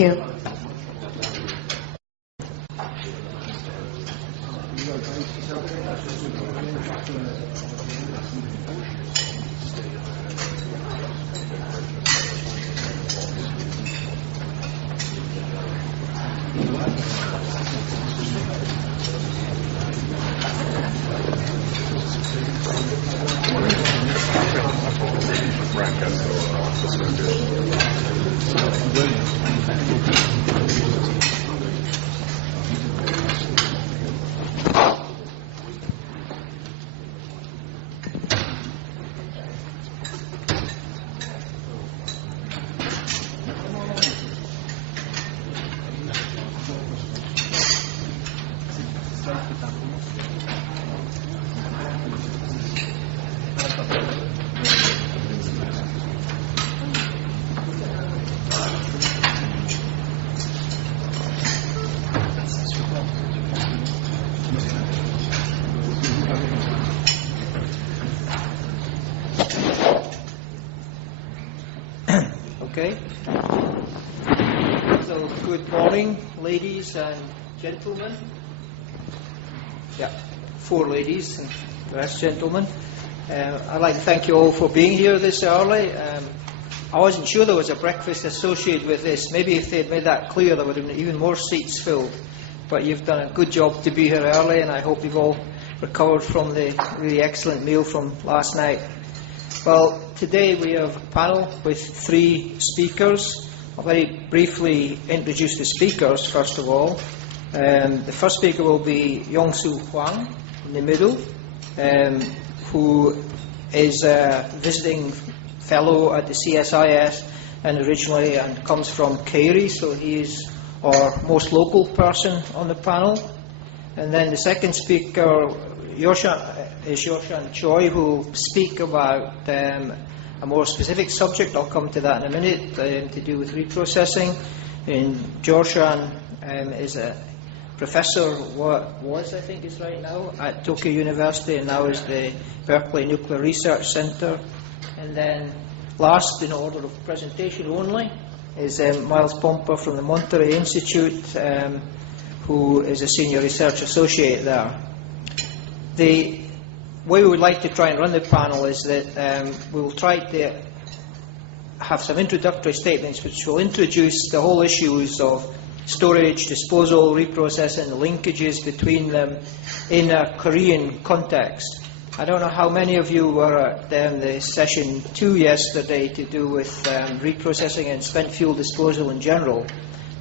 you. Okay. So, good morning, ladies and gentlemen. Yeah, 4 ladies and the rest gentlemen. I'd like to thank you all for being here this early. I wasn't sure there was a breakfast associated with this. Maybe if they'd made that clear, there would have been even more seats filled. But you've done a good job to be here early, and I hope you've all recovered from the really excellent meal from last night. Well, today we have a panel with 3 speakers. I'll very briefly introduce the speakers, first of all. The first speaker will be Yong-Soo Hwang, in the middle, who is a visiting fellow at the CSIS and originally and comes from Kairi, so he is our most local person on the panel. And then the second speaker is Yoshan Choi, who will speak about a more specific subject. I'll come to that in a minute, to do with reprocessing. And Jorshan is a professor, was I think is right now, at Tokyo University, and now is the Berkeley Nuclear Research Center. And then last in order of presentation only is Miles Pomper from the Monterey Institute, who is a senior research associate there. The way we would like to try and run the panel is that we will try to have some introductory statements which will introduce the whole issues of storage, disposal, reprocessing, the linkages between them in a Korean context. I don't know how many of you were at the session 2 yesterday to do with reprocessing and spent fuel disposal in general,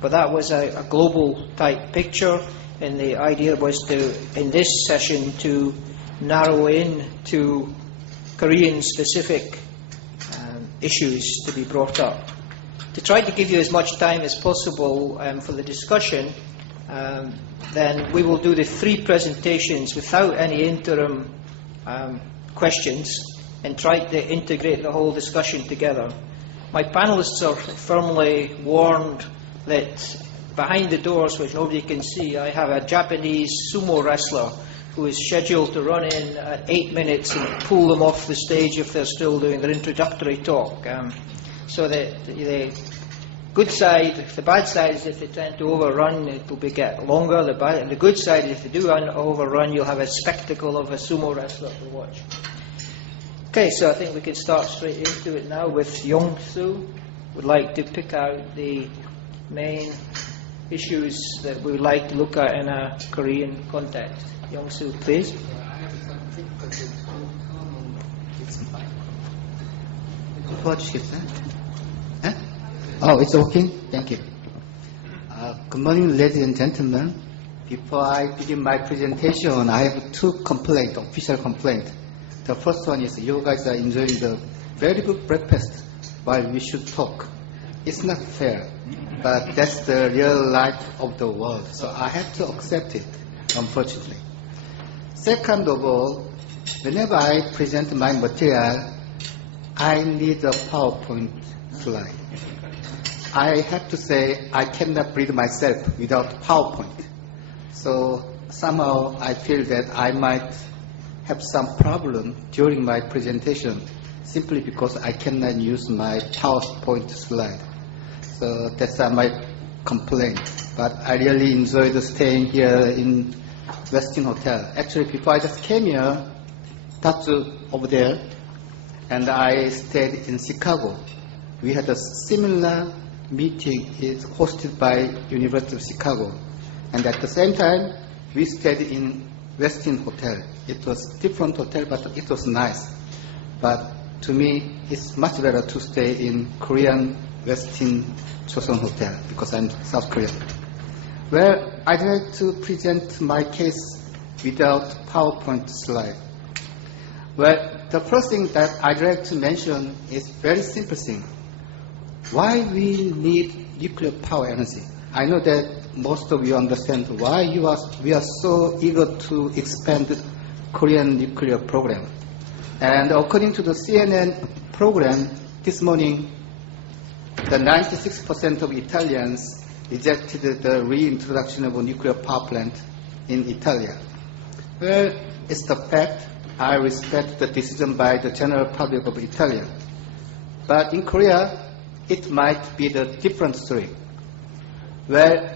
but that was a global type picture, and the idea was to, in this session, to narrow in to Korean specific issues to be brought up. To try to give you as much time as possible for the discussion, then we will do the 3 presentations without any interim questions and try to integrate the whole discussion together. My panelists are firmly warned that behind the doors, which nobody can see, I have a Japanese sumo wrestler who is scheduled to run in at 8 minutes and pull them off the stage if they're still doing their introductory talk. So the good side, the bad side is if they tend to overrun, it will get longer. The good side is if they do overrun, you'll have a spectacle of a sumo wrestler to watch. Okay, so I think we can start straight into it now with Yong-Soo. Would like to pick out the main issues that we would like to look at in a Korean context. Yong-Soo, please. Oh, it's working? Thank you. Good morning, ladies and gentlemen. Before I begin my presentation, I have 2 official complaints. The first one is you guys are enjoying the very good breakfast while we should talk. It's not fair, but that's the real life of the world, so I have to accept it, unfortunately. Second of all, whenever I present my material, I need a PowerPoint slide. I have to say I cannot breathe myself without PowerPoint. So somehow I feel that I might have some problem during my presentation simply because I cannot use my PowerPoint slide. So that's my complaint, but I really enjoyed staying here in Westin Hotel. Actually, before I just came here, Tatsu over there, and I stayed in Chicago. We had a similar meeting hosted by University of Chicago, and at the same time, we stayed in Westin Hotel. It was a different hotel, but it was nice. But to me, it's much better to stay in Korean Westin Chosun Hotel because I'm South Korean. Well, I'd like to present my case without PowerPoint slide. Well, the first thing that I'd like to mention is very simple thing. Why we need nuclear power energy. I know that most of you understand why we are so eager to expand the Korean nuclear program. And according to the CNN program this morning, the 96% of Italians rejected the reintroduction of a nuclear power plant in Italy. Well, it's the fact. I respect the decision by the general public of Italy. But in Korea, it might be the different story. Well,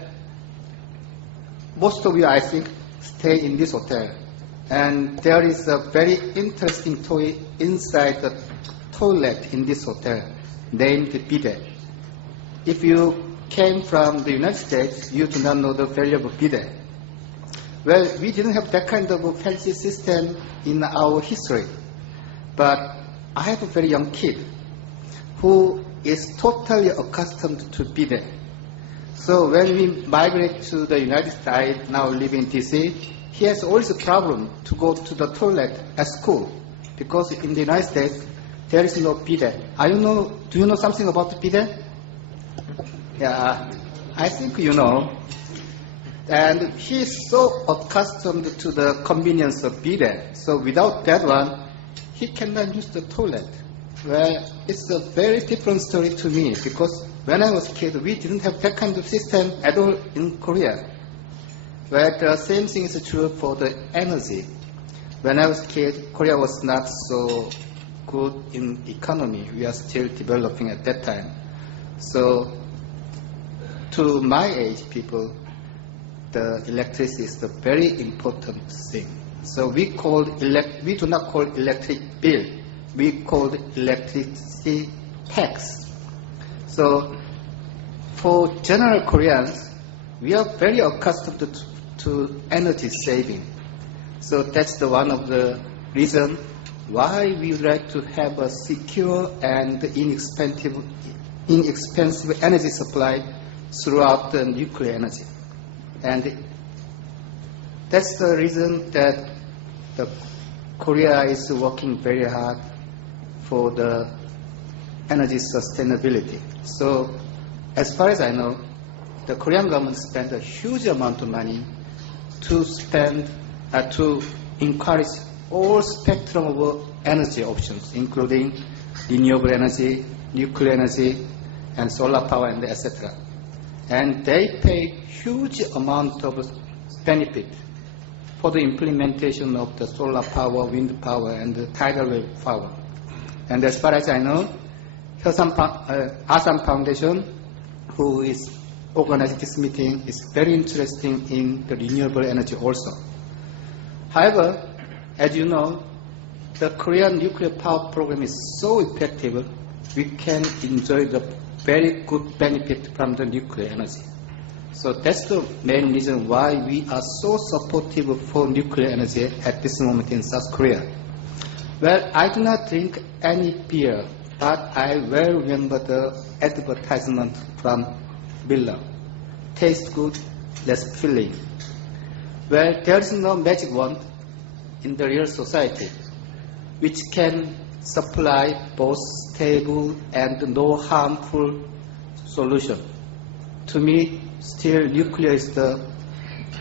most of you, I think, stay in this hotel. And there is a very interesting toy inside the toilet in this hotel named bidet. If you came from the United States, you do not know the value of a bidet. Well, we didn't have that kind of a fancy system in our history. But I have a very young kid who is totally accustomed to bidet. So when we migrate to the United States, I now live in DC, he has always a problem to go to the toilet at school because in the United States, there is no bidet. Do you know something about the bidet? Yeah, I think you know. And he is so accustomed to the convenience of bidet. So without that one, he cannot use the toilet. Well, it's a very different story to me because when I was a kid, we didn't have that kind of system at all in Korea. Well, the same thing is true for the energy. When I was a kid, Korea was not so good in economy. We are still developing at that time. So to my age people, the electricity is the very important thing. So we do not call electric bill. We call electricity tax. So for general Koreans, we are very accustomed to energy saving. So that's one of the reasons why we would like to have a secure and inexpensive energy supply throughout the nuclear energy. And that's the reason that Korea is working very hard for the energy sustainability. So as far as I know, the Korean government spent a huge amount of money to encourage all spectrum of energy options, including renewable energy, nuclear energy, and solar power, and etc. And they pay huge amount of benefit for the implementation of the solar power, wind power, and the tidal wave power. And as far as I know, Asan Foundation, who is organizing this meeting, is very interested in the renewable energy also. However, as you know, the Korean nuclear power program is so effective, we can enjoy the very good benefit from the nuclear energy. So that's the main reason why we are so supportive for nuclear energy at this moment in South Korea. Well, I do not drink any beer, but I well remember the advertisement from Miller. Tastes good, less filling. Well, there is no magic wand in the real society which can supply both stable and no harmful solution. To me, still nuclear is the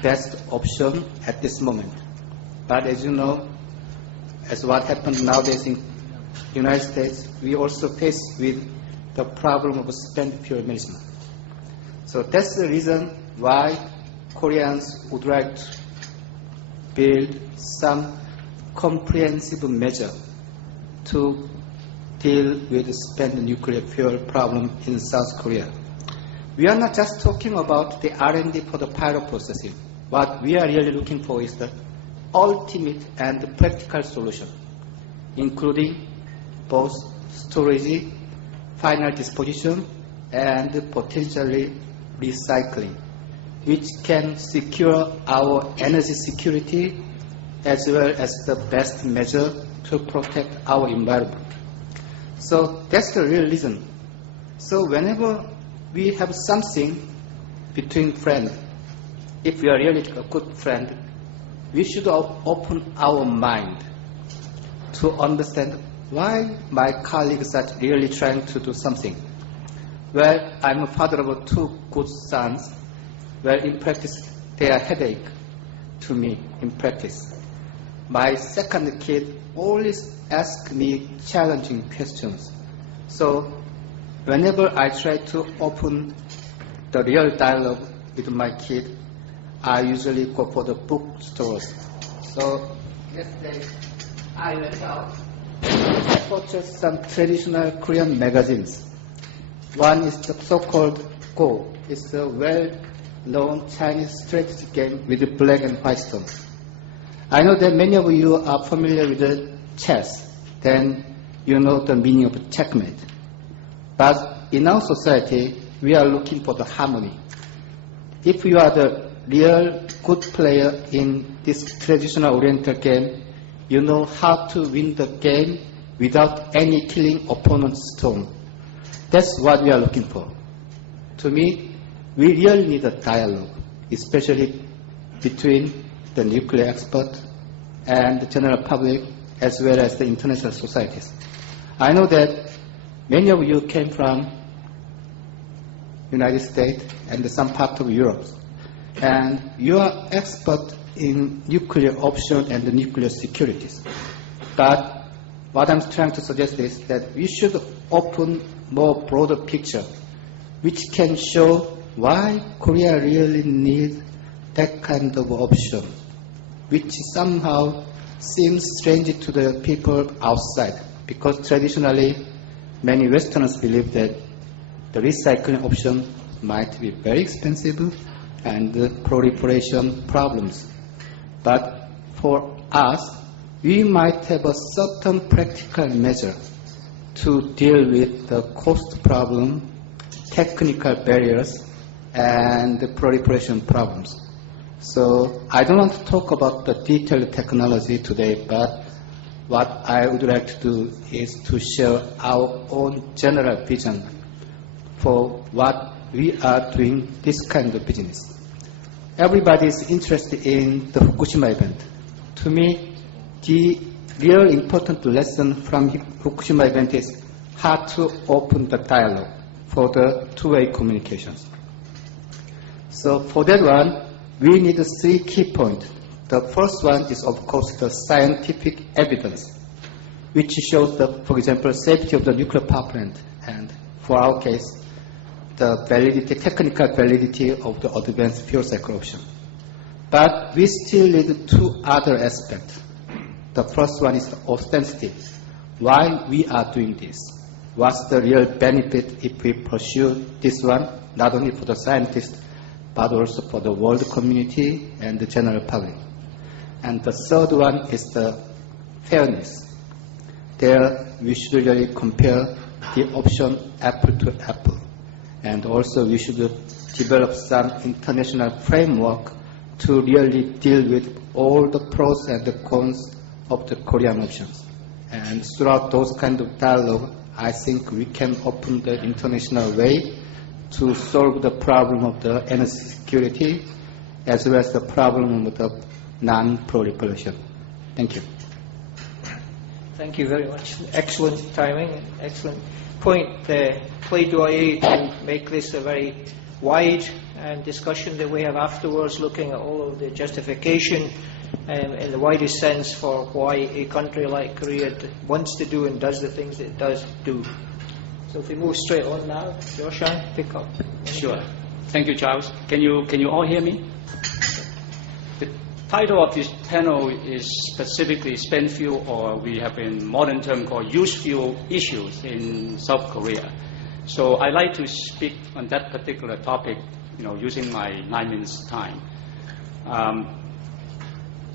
best option at this moment. But as you know, as what happened nowadays in the United States, we also face with the problem of spent fuel management. So that's the reason why Koreans would like to build some comprehensive measure to deal with the spent nuclear fuel problem in South Korea. we are not just talking about the R&D for the pilot processing. What we are really looking for is the ultimate and practical solution, including both storage, final disposition, and potentially recycling, which can secure our energy security as well as the best measure to protect our environment. So that's the real reason. So whenever we have something between friends, if we are really a good friend, we should open our mind to understand why my colleagues are really trying to do something. Well, I'm a father of two good sons. Well, in practice, they are headache to me in practice. My second kid always asks me challenging questions. So whenever I try to open the real dialogue with my kid, I usually go for the bookstores. So yesterday I went out. I purchased some traditional Korean magazines. One is the so-called Go. It's a well-known Chinese strategy game with black and white stones. I know that many of you are familiar with the chess. Then you know the meaning of checkmate. But in our society, we are looking for the harmony. If you are the real good player in this traditional Oriental game, you know how to win the game without any killing opponent's stone. That's what we are looking for. To me, we really need a dialogue, especially between the nuclear expert and the general public, as well as the international societies. I know that many of you came from United States and some part of Europe, and you are expert in nuclear option and the nuclear securities. But what I'm trying to suggest is that we should open more broader picture, which can show why Korea really needs that kind of option, which somehow seems strange to the people outside, because traditionally many Westerners believe that the recycling option might be very expensive and proliferation problems. But for us, we might have a certain practical measure to deal with the cost problem, technical barriers, and the proliferation problems. So I don't want to talk about the detailed technology today, but what I would like to do is to share our own general vision for what we are doing this kind of business. Everybody is interested in the Fukushima event. To me, the real important lesson from Fukushima event is how to open the dialogue for the two-way communications. So for that one, we need 3 key points. The first one is, of course, the scientific evidence, which shows the, for example, safety of the nuclear power plant, and for our case, the validity, technical validity of the advanced fuel cycle option. But we still need 2 other aspects. The first one is the authenticity. Why we are doing this? What's the real benefit if we pursue this one, not only for the scientists, but also for the world community and the general public. And the third one is the fairness. There we should really compare the option apple to apple. And also we should develop some international framework to really deal with all the pros and the cons of the Korean options. And throughout those kind of dialogue, I think we can open the international way to solve the problem of the energy security as well as the problem of the non-proliferation. Thank you. Thank you very much. Excellent timing, excellent point. Plaidoyer to make this a very wide discussion that we have afterwards, looking at all of the justification in the widest sense for why a country like Korea wants to do and does the things it does do. So if we move straight on now, Joshan, pick up. Sure. Thank you, Charles. Can you all hear me? The title of this panel is specifically spent fuel, or we have in modern term called used fuel issues in South Korea. So I'd like to speak on that particular topic, using my 9 minutes time.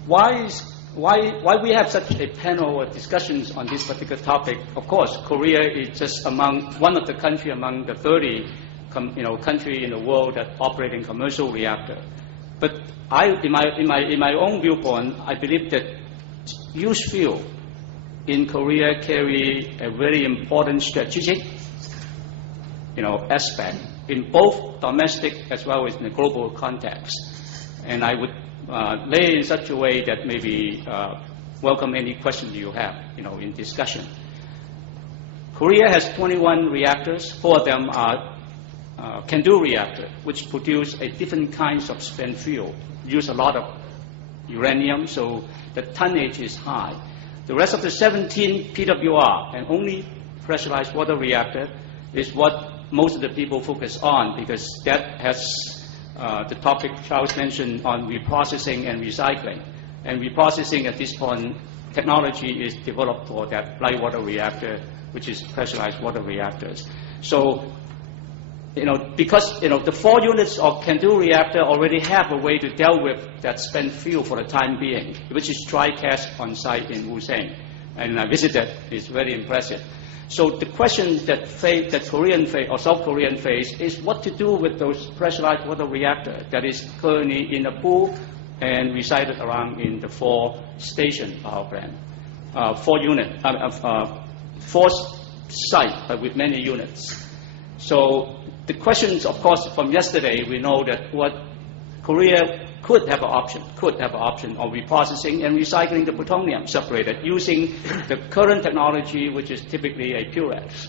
Why we have such a panel of discussions on this particular topic? Of course, Korea is just one of the country among the 30 country in the world that operate in commercial reactor. But in my own viewpoint, I believe that used fuel in Korea carry a very important strategic aspect in both domestic as well as in the global context. And I would lay in such a way that maybe welcome any questions you have, in discussion. Korea has 21 reactors. 4 of them are can-do reactor, which produce a different kinds of spent fuel, use a lot of uranium, so the tonnage is high. The rest of the 17 PWR and only pressurized water reactor is what most of the people focus on, because that has the topic Charles mentioned on reprocessing and recycling. And reprocessing at this point, technology is developed for that light water reactor, which is pressurized water reactors. So, because the 4 units of can-do reactor already have a way to deal with that spent fuel for the time being, which is dry cast on site in Ulsan. And I visited, it's very impressive. So the question that Korean face or South Korean face is what to do with those pressurized water reactor that is currently in a pool and resided around in the 4 station power plant, 4 site with many units. So the questions, of course, from yesterday, we know that what Korea could have an option of reprocessing and recycling the plutonium separated using the current technology, which is typically a Purex.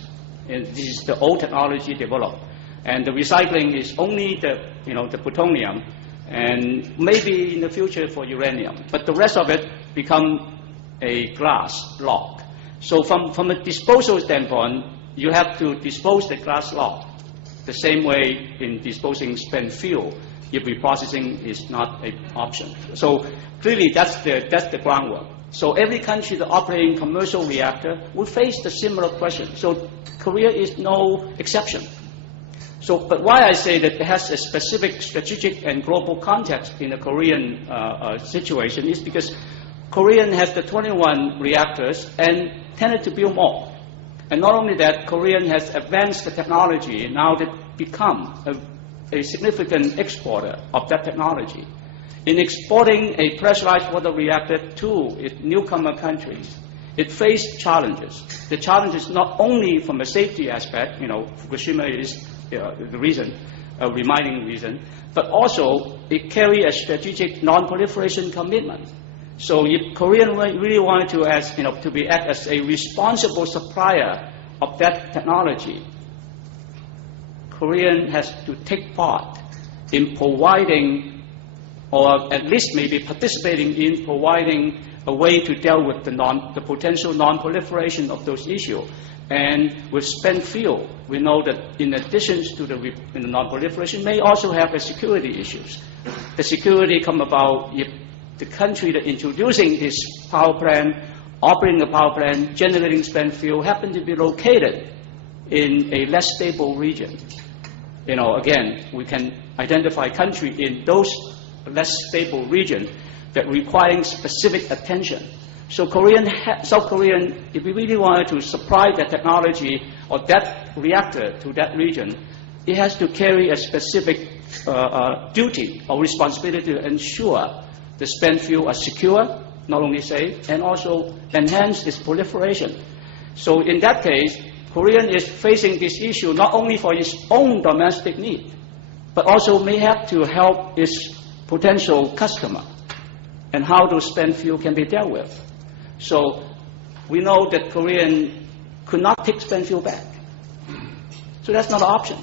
And this is the old technology developed. And the recycling is only the plutonium, and maybe in the future for uranium. But the rest of it become a glass log. So from a disposal standpoint, you have to dispose the glass log the same way in disposing spent fuel if reprocessing is not an option. So clearly that's the groundwork. So every country that operating commercial reactor will face the similar question. So Korea is no exception. So, but why I say that it has a specific strategic and global context in the Korean situation is because Korean has the 21 reactors and tended to build more. And not only that, Korean has advanced the technology, and now they become a significant exporter of that technology. In exporting a pressurized water reactor to newcomer countries, it faced challenges. The challenges not only from a safety aspect, Fukushima is the reason, a reminding reason, but also it carry a strategic non-proliferation commitment. So if Korean really wanted to act as a responsible supplier of that technology, Korean has to take part in providing, or at least maybe participating in providing a way to deal with the potential non-proliferation of those issues. And with spent fuel, we know that in addition to the non-proliferation, may also have the security issues. The security come about if the country that introducing this power plant, operating a power plant, generating spent fuel, happen to be located in a less stable region. Again, we can identify country in those less stable regions that requiring specific attention. So South Korean, if we really wanted to supply that technology or that reactor to that region, it has to carry a specific duty or responsibility to ensure the spent fuel are secure, not only safe, and also enhance its proliferation. So in that case, Korean is facing this issue not only for its own domestic need, but also may have to help its potential customer and how those spent fuel can be dealt with. So we know that Korean could not take spent fuel back. So that's not an option.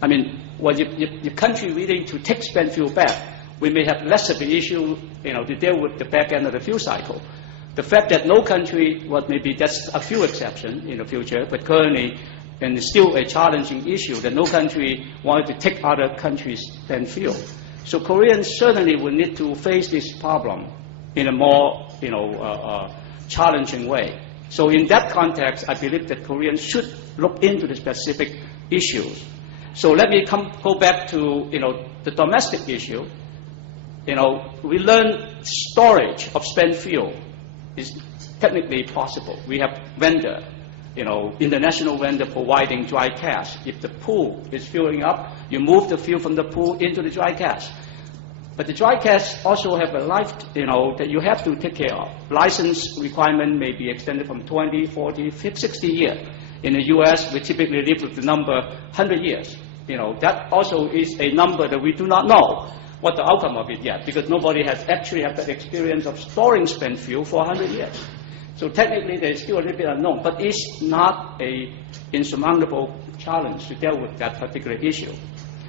I mean, if country willing to take spent fuel back, we may have less of the issue, to deal with the back end of the fuel cycle. The fact that no country, maybe that's a few exceptions in the future, but currently, and it's still a challenging issue that no country wanted to take other countries' spent fuel. So Koreans certainly will need to face this problem in a more, challenging way. So in that context, I believe that Koreans should look into the specific issues. So let me go back to the domestic issue. We learned storage of spent fuel is technically possible. We have vendor, international vendor providing dry cache. If the pool is filling up, you move the fuel from the pool into the dry cache. But the dry cache also have a life, that you have to take care of. License requirement may be extended from 20, 40, 50, 60 years. In the U.S., we typically live with the number 100 years. That also is a number that we do not know what the outcome of it yet, because nobody has actually had the experience of storing spent fuel for 100 years. So technically, there is still a little bit unknown, but it's not an insurmountable challenge to deal with that particular issue.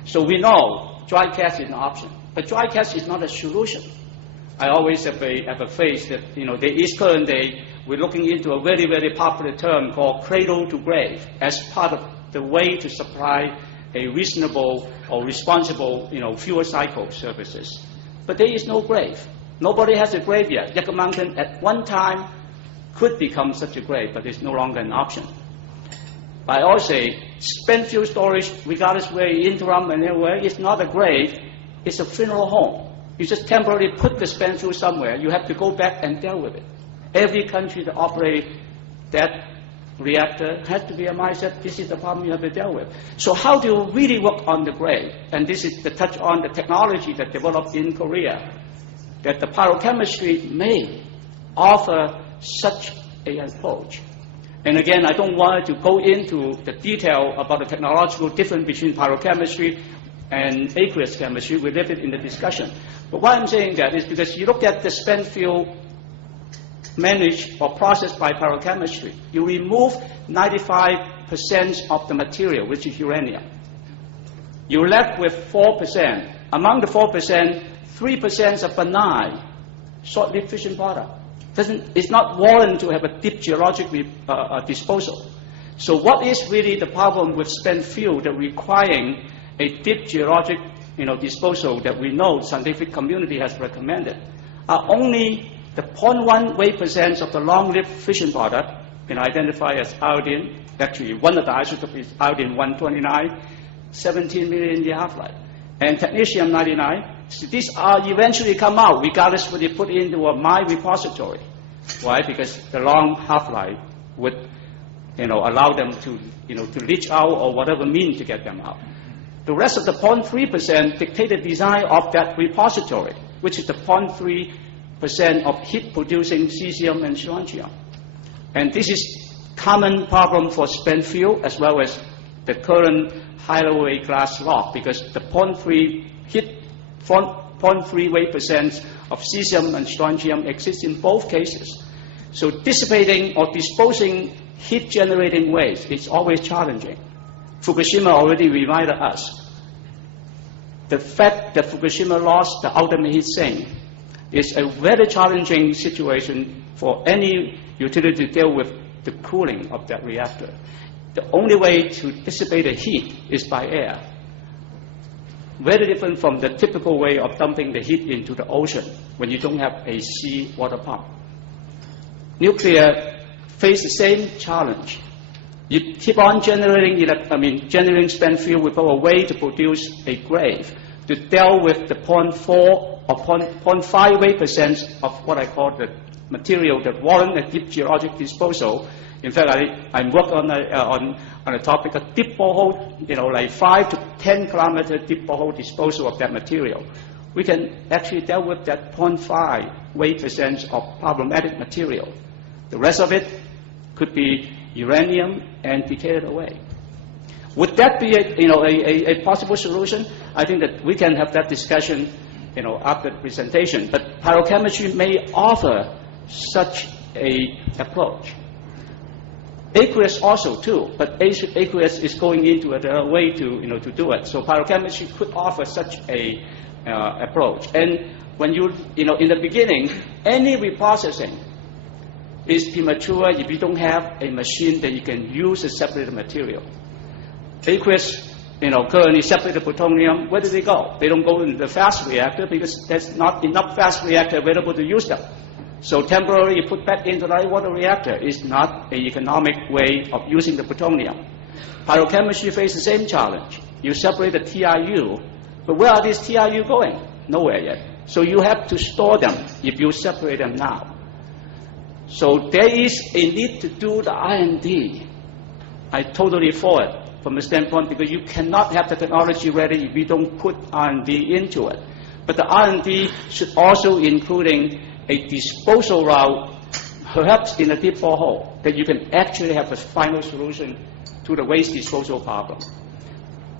So we know dry cache is an option, but dry cache is not a solution. I always have a phrase that, there is current day, we're looking into a very, very popular term called cradle to grave as part of the way to supply a reasonable or responsible, fuel cycle services. But there is no grave. Nobody has a grave yet. Yucca Mountain at one time could become such a grave, but it's no longer an option. I always say, spent fuel storage, regardless where you interim and anywhere, is not a grave, it's a funeral home. You just temporarily put the spent fuel somewhere, you have to go back and deal with it. Every country that operates that reactor has to be a mindset, this is the problem you have to deal with. So how do you really work on the grave? And this is the touch on the technology that developed in Korea, that the pyrochemistry may offer such an approach. And again, I don't want to go into the detail about the technological difference between pyrochemistry and aqueous chemistry. We left it in the discussion. But why I'm saying that is because you look at the spent fuel managed or processed by pyrochemistry, you remove 95% of the material, which is uranium. You're left with 4%. Among the 4%, 3% are benign, short-lived fission product. It's not warranted to have a deep geologic disposal. So what is really the problem with spent fuel that requiring a deep geologic disposal that we know the scientific community has recommended are only the 0.1 weight% of the long-lived fission product, identified as iodine. Actually, one of the isotopes is iodine-129, 17 million year half-life. And technetium-99, so these are eventually come out, regardless whether you put into a mine repository. Why? Because the long half-life would allow them to leach out or whatever means to get them out. The rest of the 0.3% dictate the design of that repository, which is the 0.3% of heat-producing cesium and strontium. And this is common problem for spent fuel as well as the current Holloway glass rock, because the 0.3 weight% of cesium and strontium exists in both cases. So dissipating or disposing heat-generating waste is always challenging. Fukushima already reminded us. The fact that Fukushima lost the ultimate heat sink is a very challenging situation for any utility to deal with the cooling of that reactor. The only way to dissipate the heat is by air. Very different from the typical way of dumping the heat into the ocean when you don't have a sea water pump. Nuclear face the same challenge. You keep on generating spent fuel without a way to produce a grave to deal with the 0.4 or 0.5 weight% of what I call the material that warrant a deep geologic disposal. In fact, I'm working on a topic of deep borehole, like 5 to 10 kilometer deep borehole disposal of that material. We can actually deal with that 0.5 weight% of problematic material. The rest of it could be uranium and decayed away. Would that be a possible solution? I think that we can have that discussion after the presentation. But pyrochemistry may offer such an approach. Aqueous also too, but aqueous is going into a way to do it. So pyrochemistry could offer such a approach. And when in the beginning, any reprocessing is premature if you don't have a machine that you can use to separate the material. Aqueous, currently separated plutonium, where do they go? They don't go into the fast reactor because there's not enough fast reactor available to use them. So temporarily put back into the light water reactor is not an economic way of using the plutonium. Pyrochemistry faces the same challenge. You separate the TRU, but where are these TRU going? Nowhere yet. So you have to store them if you separate them now. So there is a need to do the R&D. I totally for it from the standpoint because you cannot have the technology ready if you don't put R&D into it. But the R&D should also including a disposal route, perhaps in a deep borehole, that you can actually have a final solution to the waste disposal problem.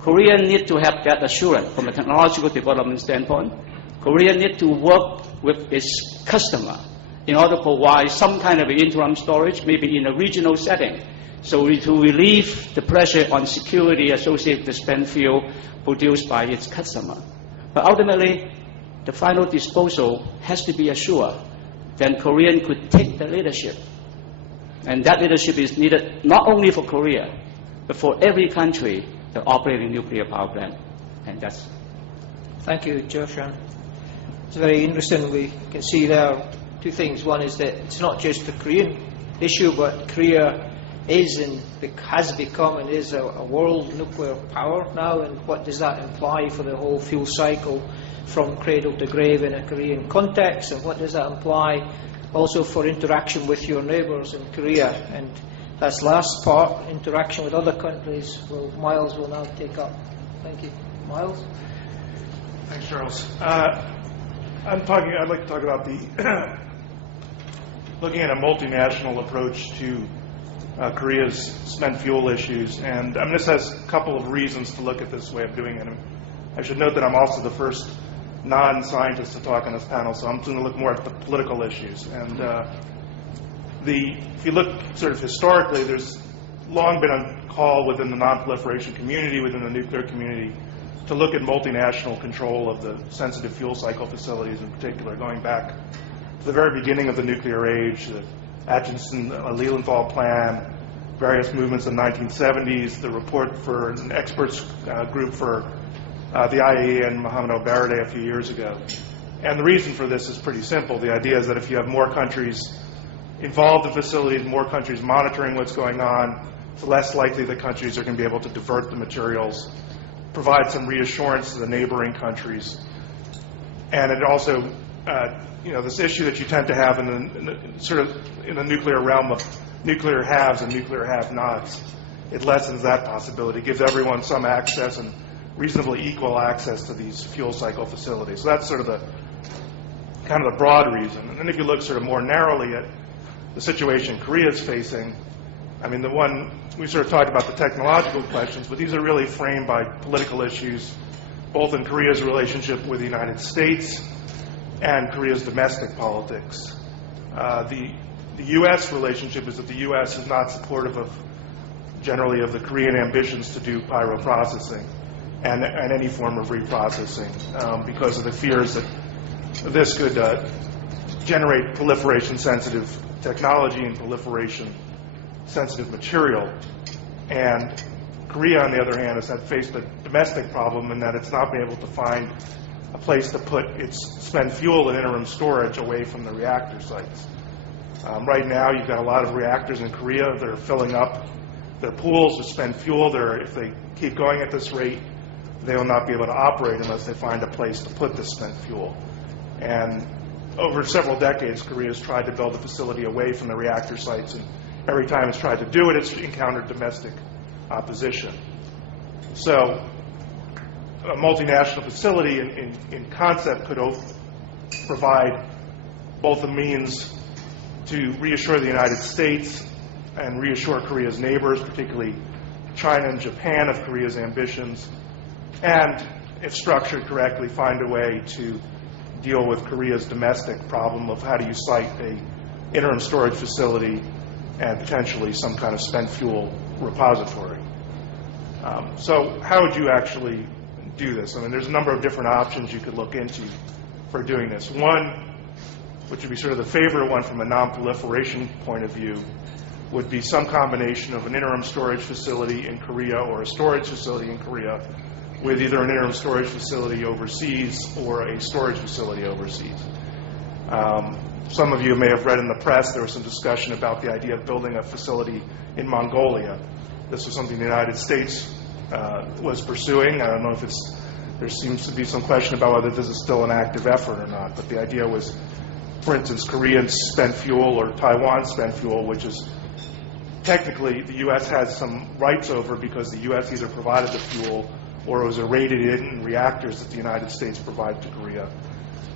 Korea needs to have that assurance from a technological development standpoint. Korea needs to work with its customer in order to provide some kind of interim storage, maybe in a regional setting, so to relieve the pressure on security associated with the spent fuel produced by its customer. But ultimately, the final disposal has to be assured. Then Korea could take the leadership. And that leadership is needed not only for Korea, but for every country that operates a nuclear power plant. And that's. Thank you, Joshan. It's very interesting. We can see there two things. One is that it's not just the Korean issue, but Korea is and has become and is a world nuclear power now. And what does that imply for the whole fuel cycle from cradle to grave in a Korean context? And what does that imply also for interaction with your neighbours in Korea? And that's last part, interaction with other countries. Well, Miles will now take up. Thank you. Miles? Thanks, Charles. I'd like to talk about the looking at a multinational approach to Korea's spent fuel issues. And this has a couple of reasons to look at this way of doing it. I should note that I'm also the first non-scientist to talk on this panel, so I'm going to look more at the political issues. And if you look sort of historically, there's long been a call within the non-proliferation community, within the nuclear community, to look at multinational control of the sensitive fuel cycle facilities in particular, going back to the very beginning of the nuclear age, the Atchison-Lilienthal plan, various movements in the 1970s, the report for an experts group for the IAEA and Mohammed El-Baradei a few years ago. And the reason for this is pretty simple. The idea is that if you have more countries involved in facilities, more countries monitoring what's going on, it's less likely that countries are going to be able to divert the materials, provide some reassurance to the neighboring countries. And it also, this issue that you tend to have in the nuclear realm of nuclear haves and nuclear have-nots, it lessens that possibility. It gives everyone some access and reasonably equal access to these fuel cycle facilities. So that's sort of the kind of the broad reason. And then if you look sort of more narrowly at the situation Korea is facing, the one we sort of talked about the technological questions, but these are really framed by political issues, both in Korea's relationship with the United States and Korea's domestic politics. The U.S. relationship is that the U.S. is not supportive generally of the Korean ambitions to do pyroprocessing and any form of reprocessing because of the fears that this could generate proliferation-sensitive technology and proliferation-sensitive material. And Korea, on the other hand, has faced a domestic problem in that it's not been able to find a place to put its spent fuel in interim storage away from the reactor sites. Right now, you've got a lot of reactors in Korea that are filling up their pools with spent fuel. If they keep going at this rate, they will not be able to operate unless they find a place to put the spent fuel. And over several decades, Korea has tried to build a facility away from the reactor sites, and every time it's tried to do it, it's encountered domestic opposition. So a multinational facility in concept could provide both a means to reassure the United States and reassure Korea's neighbors, particularly China and Japan, of Korea's ambitions, and, if structured correctly, find a way to deal with Korea's domestic problem of how do you site an interim storage facility and potentially some kind of spent fuel repository. So how would you actually do this? There's a number of different options you could look into for doing this. One, which would be sort of the favorite one from a non-proliferation point of view, would be some combination of an interim storage facility in Korea or a storage facility in Korea with either an interim storage facility overseas or a storage facility overseas. Some of you may have read in the press there was some discussion about the idea of building a facility in Mongolia. This was something the United States was pursuing. I don't know if there seems to be some question about whether this is still an active effort or not, but the idea was, for instance, Korean spent fuel or Taiwan spent fuel, which is technically the U.S. has some rights over because the U.S. either provided the fuel or it was irradiated in reactors that the United States provided to Korea.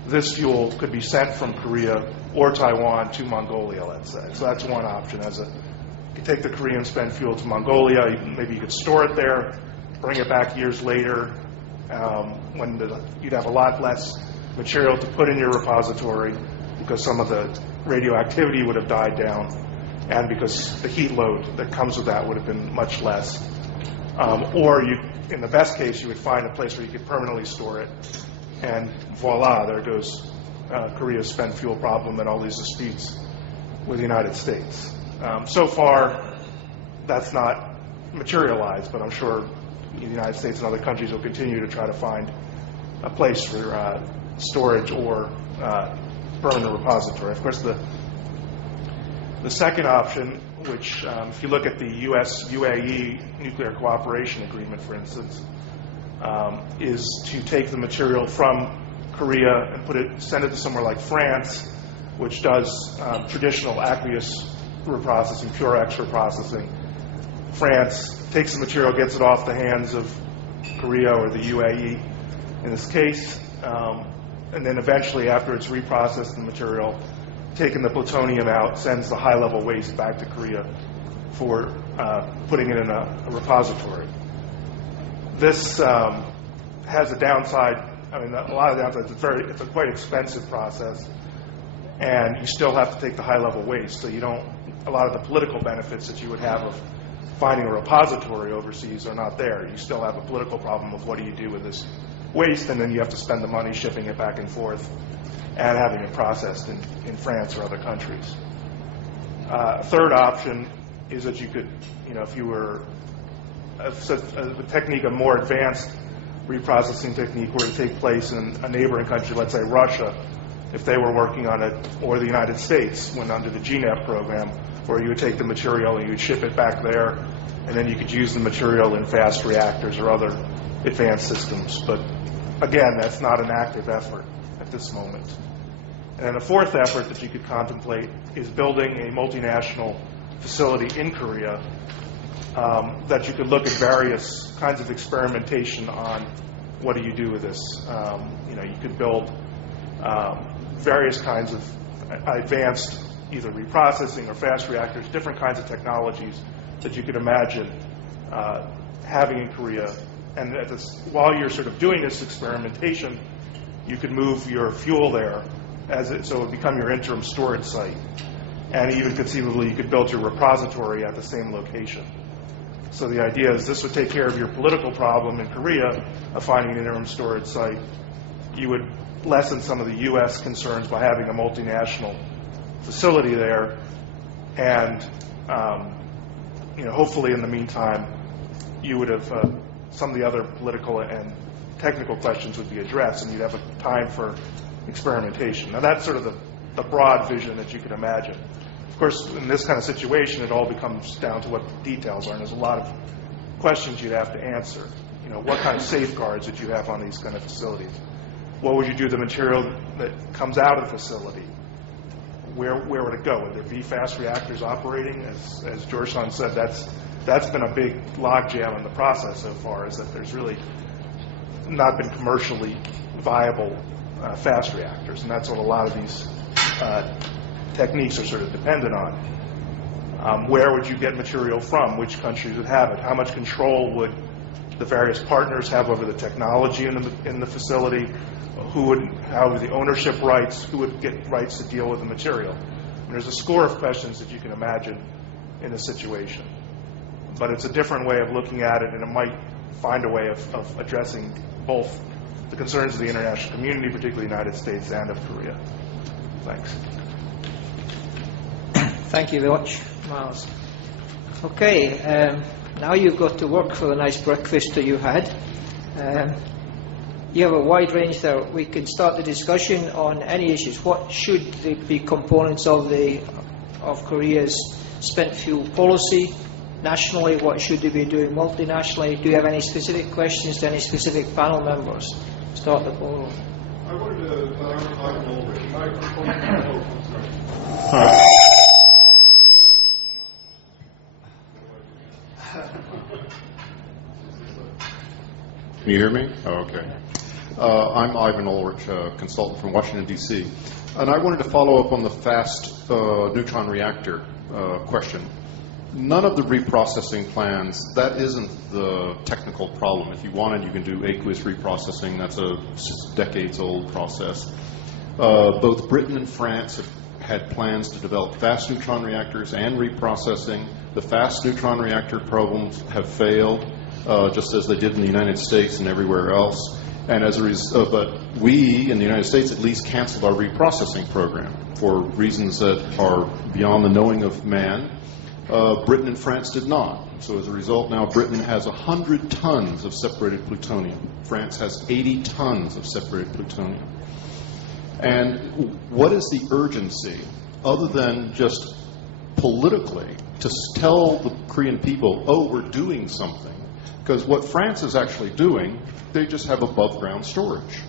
This fuel could be sent from Korea or Taiwan to Mongolia, let's say. So that's one option. You could take the Korean spent fuel to Mongolia, maybe you could store it there, bring it back years later, when you'd have a lot less material to put in your repository because some of the radioactivity would have died down and because the heat load that comes with that would have been much less. Or in the best case, you would find a place where you could permanently store it, and voila, there goes Korea's spent fuel problem and all these disputes with the United States. So far, that's not materialized, but I'm sure the United States and other countries will continue to try to find a place for storage or permanent repository. Of course, the second option, which if you look at the U.S.-UAE nuclear cooperation agreement, for instance, is to take the material from Korea and send it to somewhere like France, which does traditional aqueous reprocessing, pure X reprocessing. France takes the material, gets it off the hands of Korea or the UAE in this case, and then eventually, after it's reprocessed the material, taking the plutonium out, sends the high-level waste back to Korea for putting it in a repository. This has a downside. I mean, a lot of downsides. It's a quite expensive process, and you still have to take the high-level waste. So a lot of the political benefits that you would have of finding a repository overseas are not there. You still have a political problem of what do you do with this waste, and then you have to spend the money shipping it back and forth and having it processed in France or other countries. Third option is that you could, if you were a technique, a more advanced reprocessing technique were to take place in a neighboring country, let's say Russia, if they were working on it, or the United States when under the GNEP program, where you would take the material and you would ship it back there, and then you could use the material in fast reactors or other advanced systems. But again, that's not an active effort at this moment. And then a fourth effort that you could contemplate is building a multinational facility in Korea that you could look at various kinds of experimentation on what do you do with this. You could build various kinds of advanced either reprocessing or fast reactors, different kinds of technologies that you could imagine having in Korea. And while you're sort of doing this experimentation, you could move your fuel there so it would become your interim storage site. And even conceivably, you could build your repository at the same location. So the idea is this would take care of your political problem in Korea of finding an interim storage site. You would lessen some of the U.S. concerns by having a multinational facility there, and hopefully in the meantime, you would have some of the other political and technical questions would be addressed, and you'd have a time for experimentation. Now that's sort of the broad vision that you could imagine. Of course, in this kind of situation, it all becomes down to what the details are, and there's a lot of questions you'd have to answer. What kind of safeguards would you have on these kind of facilities? What would you do with the material that comes out of the facility? Where would it go? Would there be fast reactors operating? As George-san said, that's been a big logjam in the process so far, is that there's really not been commercially viable fast reactors, and that's what a lot of these techniques are sort of dependent on. Where would you get material from? Which countries would have it? How much control would the various partners have over the technology in the facility? How would the ownership rights? Who would get rights to deal with the material? And there's a score of questions that you can imagine in a situation. But it's a different way of looking at it, and it might find a way of addressing both the concerns of the international community, particularly the United States, and of Korea. Thanks. Thank you very much, Miles. Okay, now you've got to work for the nice breakfast that you had. you have a wide range there. We can start the discussion on any issues. What should be components of Korea's spent fuel policy nationally? What should they be doing multinationally? Do you have any specific questions to any specific panel members? Start the poll. I wanted to Ivan Ulrich. Can you hear me? Oh, okay. I'm Ivan Ulrich, a consultant from Washington, D.C. And I wanted to follow up on the fast neutron reactor question. None of the reprocessing plans, that isn't the technical problem. If you wanted, you can do aqueous reprocessing. That's a decades-old process. Both Britain and France have had plans to develop fast neutron reactors and reprocessing. The fast neutron reactor programs have failed, just as they did in the United States and everywhere else. And as a result, but we in the United States at least canceled our reprocessing program for reasons that are beyond the knowing of man. Britain and France did not. So as a result, now Britain has 100 tons of separated plutonium. France has 80 tons of separated plutonium. And what is the urgency, other than just politically, to tell the Korean people, oh, we're doing something? Because what France is actually doing, they just have above ground storage.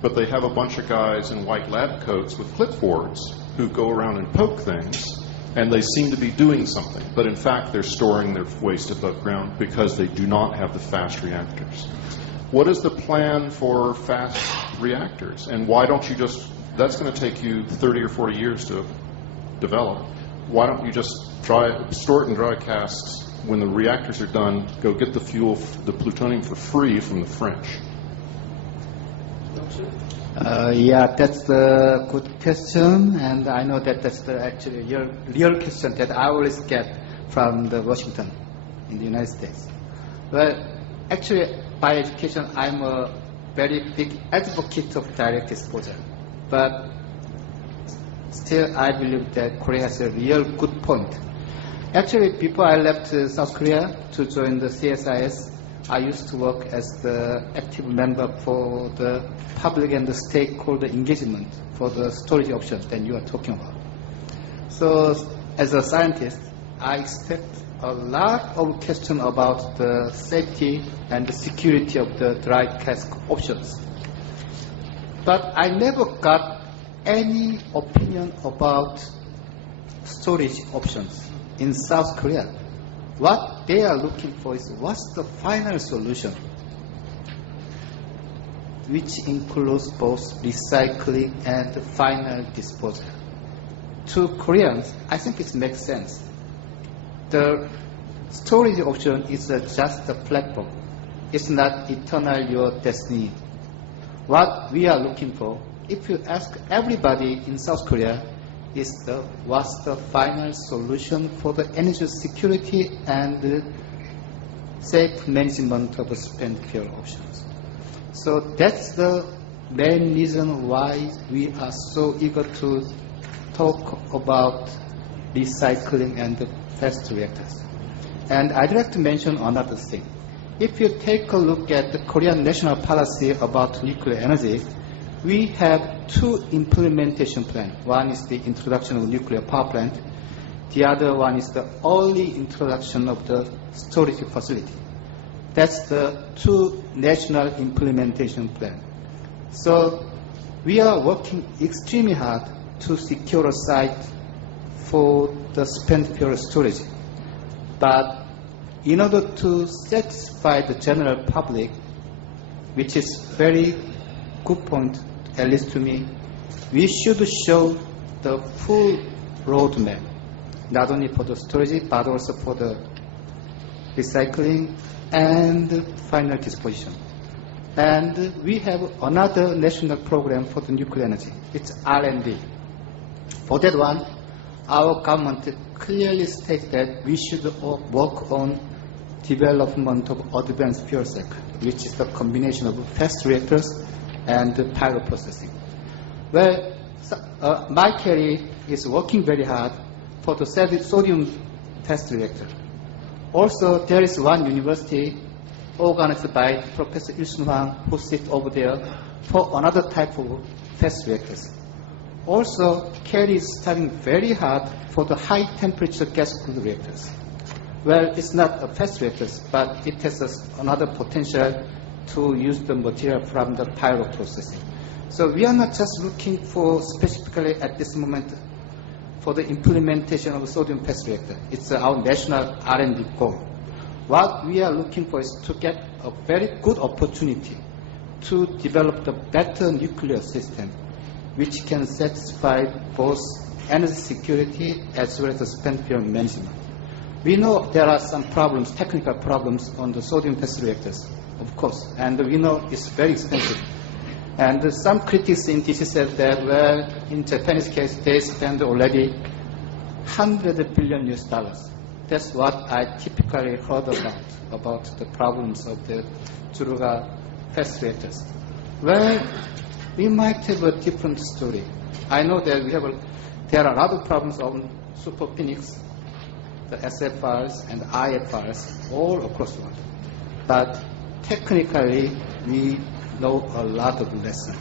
But they have a bunch of guys in white lab coats with clipboards who go around and poke things, and they seem to be doing something. But in fact, they're storing their waste above ground because they do not have the fast reactors. What is the plan for fast reactors? And why don't you just, that's going to take you 30 or 40 years to develop. Why don't you just store it in dry casks? When the reactors are done, go get the fuel, the plutonium for free from the French. Yeah, that's a good question, and I know that that's the actually real question that I always get from the Washington in the United States. Well, actually, by education, I'm a very big advocate of direct disposal, but still I believe that Korea has a real good point. Actually, before I left South Korea to join the CSIS, I used to work as the active member for the public and the stakeholder engagement for the storage options that you are talking about. So, as a scientist, I expect a lot of questions about the safety and the security of the dry cask options. But I never got any opinion about storage options in South Korea. What they are looking for is what's the final solution, which includes both recycling and final disposal. To Koreans, I think it makes sense. The storage option is just a platform. It's not eternal your destiny. What we are looking for, if you ask everybody in South Korea, is what's the final solution for the energy security and the safe management of the spent fuel options. So that's the main reason why we are so eager to talk about recycling and the fast reactors. And I'd like to mention another thing. If you take a look at the Korean national policy about nuclear energy, we have two implementation plans. One is the introduction of nuclear power plant. The other one is the early introduction of the storage facility. That's the two national implementation plans. So we are working extremely hard to secure a site for the spent fuel storage. But in order to satisfy the general public, which is very good point, at least to me, we should show the full roadmap, not only for the storage, but also for the recycling and final disposition. And we have another national program for the nuclear energy. It's R&D. For that one, our government clearly states that we should work on development of advanced fuel cycle, which is the combination of fast reactors and pilot processing. Well, my carry is working very hard for the sodium test reactor. Also, there is one university organized by Professor Ilsun Hwang, who sits over there, for another type of fast reactors. Also, Kerry is studying very hard for the high temperature gas-cooled reactors. Well, it's not a fast reactors, but it has another potential to use the material from the pyro processing. So we are not just looking for specifically at this moment for the implementation of a sodium fast reactor. It's our national R&D goal. What we are looking for is to get a very good opportunity to develop the better nuclear system which can satisfy both energy security as well as the spent fuel management. We know there are some problems, technical problems on the sodium fast reactors, of course, and we know it's very expensive. And some critics in DC said that, well, in Japanese case, they spend already $100 billion US. That's what I typically heard about the problems of the Juruga fast reactors. Well, we might have a different story. I know that there are other problems on superphoenix, the SFRs and IFRs all across the world. But technically, we know a lot of lessons.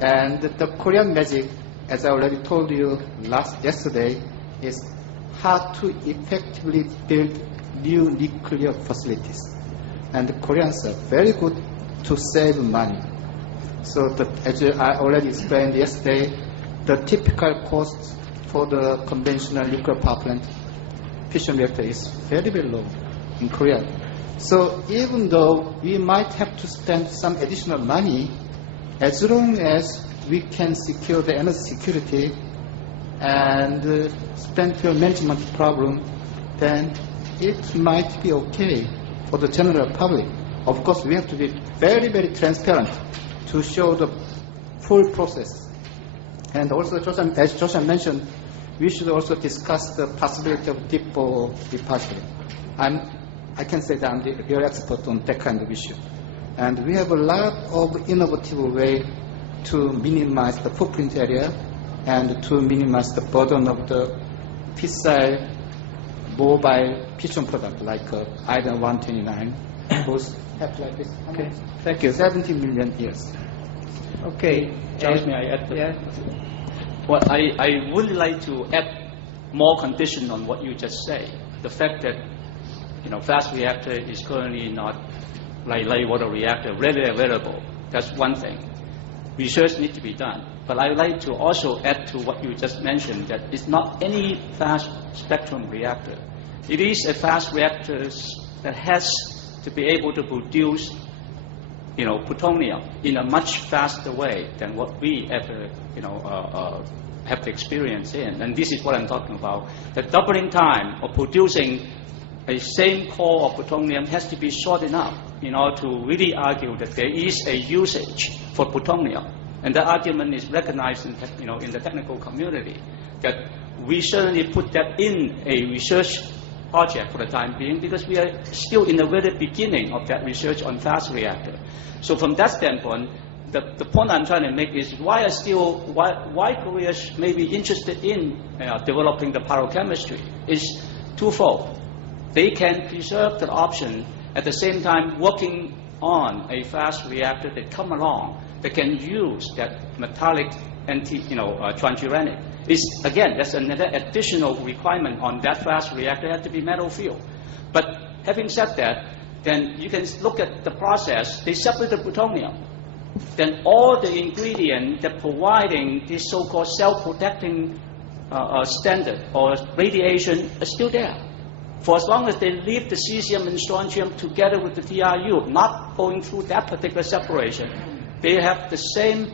And the Korean magic, as I already told you yesterday, is how to effectively build new nuclear facilities. And the Koreans are very good to save money. So as I already explained yesterday, the typical cost for the conventional nuclear power plant fission reactor is very, very low in Korea. So even though we might have to spend some additional money, as long as we can secure the energy security and spent fuel management problem, then it might be okay for the general public. Of course, we have to be very, very transparent to show the full process. And also, as Joshua mentioned, we should also discuss the possibility of depot repository. I can say that I'm the real expert on that kind of issue. And we have a lot of innovative way to minimize the footprint area and to minimize the burden of the fissile mobile fission product like iron 129. Those have like this. Okay, thank you. 70 million years. Okay. Charles, may I add? Yeah. Well, I would like to add more condition on what you just say. The fact that fast reactor is currently not like light water reactor readily available. That's one thing. Research needs to be done. But I would like to also add to what you just mentioned that it's not any fast spectrum reactor. It is a fast reactor that has to be able to produce plutonium in a much faster way than what we ever have experience in. And this is what I'm talking about. The doubling time of producing a same core of plutonium has to be short enough in order to really argue that there is a usage for plutonium. And that argument is recognized in the technical community, that we certainly put that in a research project for the time being because we are still in the very beginning of that research on fast reactor. So from that standpoint, the point I'm trying to make is why Korea may be interested in developing the pyrochemistry is twofold. They can preserve the option at the same time working on a fast reactor that come along that can use that metallic transuranic. Again, that's another additional requirement on that fast reactor. It has to be metal filled. But having said that, then you can look at the process. They separate the plutonium. Then all the ingredients that providing this so-called self-protecting standard or radiation are still there. For as long as they leave the cesium and strontium together with the TRU, not going through that particular separation, they have the same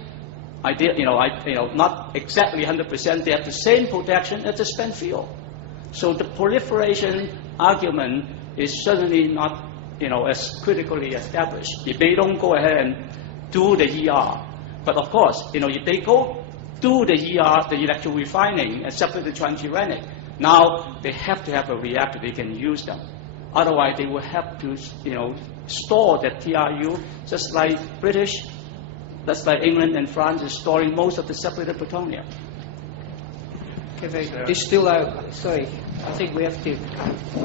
idea, not exactly 100%, they have the same protection as the spent fuel. So the proliferation argument is certainly not, as critically established. If they don't go ahead and do the ER, but of course, if they go do the ER, the electro refining, and separate the transuranic, now they have to have a reactor they can use them. Otherwise, they will have to, store that TRU, just like British, just like England and France is storing most of the separated plutonium. Okay, they still out. Sorry. I think we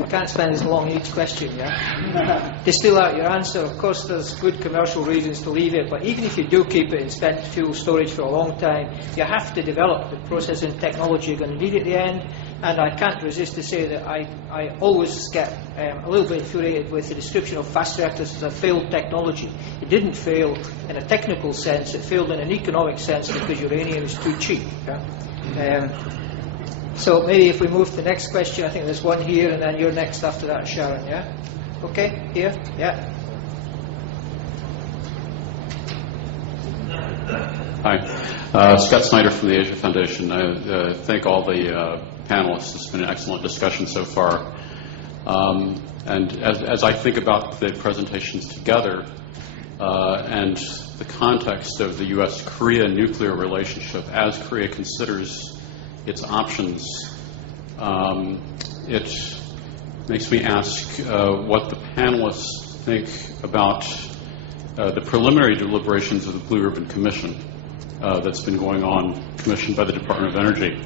can't spend as long each question, yeah? To steal out your answer, of course there's good commercial reasons to leave it, but even if you do keep it in spent fuel storage for a long time, you have to develop the processing technology you're going to need at the end, and I can't resist to say that I always get a little bit infuriated with the description of fast reactors as a failed technology. It didn't fail in a technical sense, it failed in an economic sense because uranium is too cheap. Yeah? So maybe if we move to the next question, I think there's one here, and then you're next after that, Sharon, yeah? Okay, here, yeah. Hi, Scott Snyder from the Asia Foundation. I thank all the panelists. It's been an excellent discussion so far. And as I think about the presentations together and the context of the U.S.-Korea nuclear relationship, as Korea considers its options, it makes me ask what the panelists think about the preliminary deliberations of the Blue Ribbon Commission that's been going on, commissioned by the Department of Energy,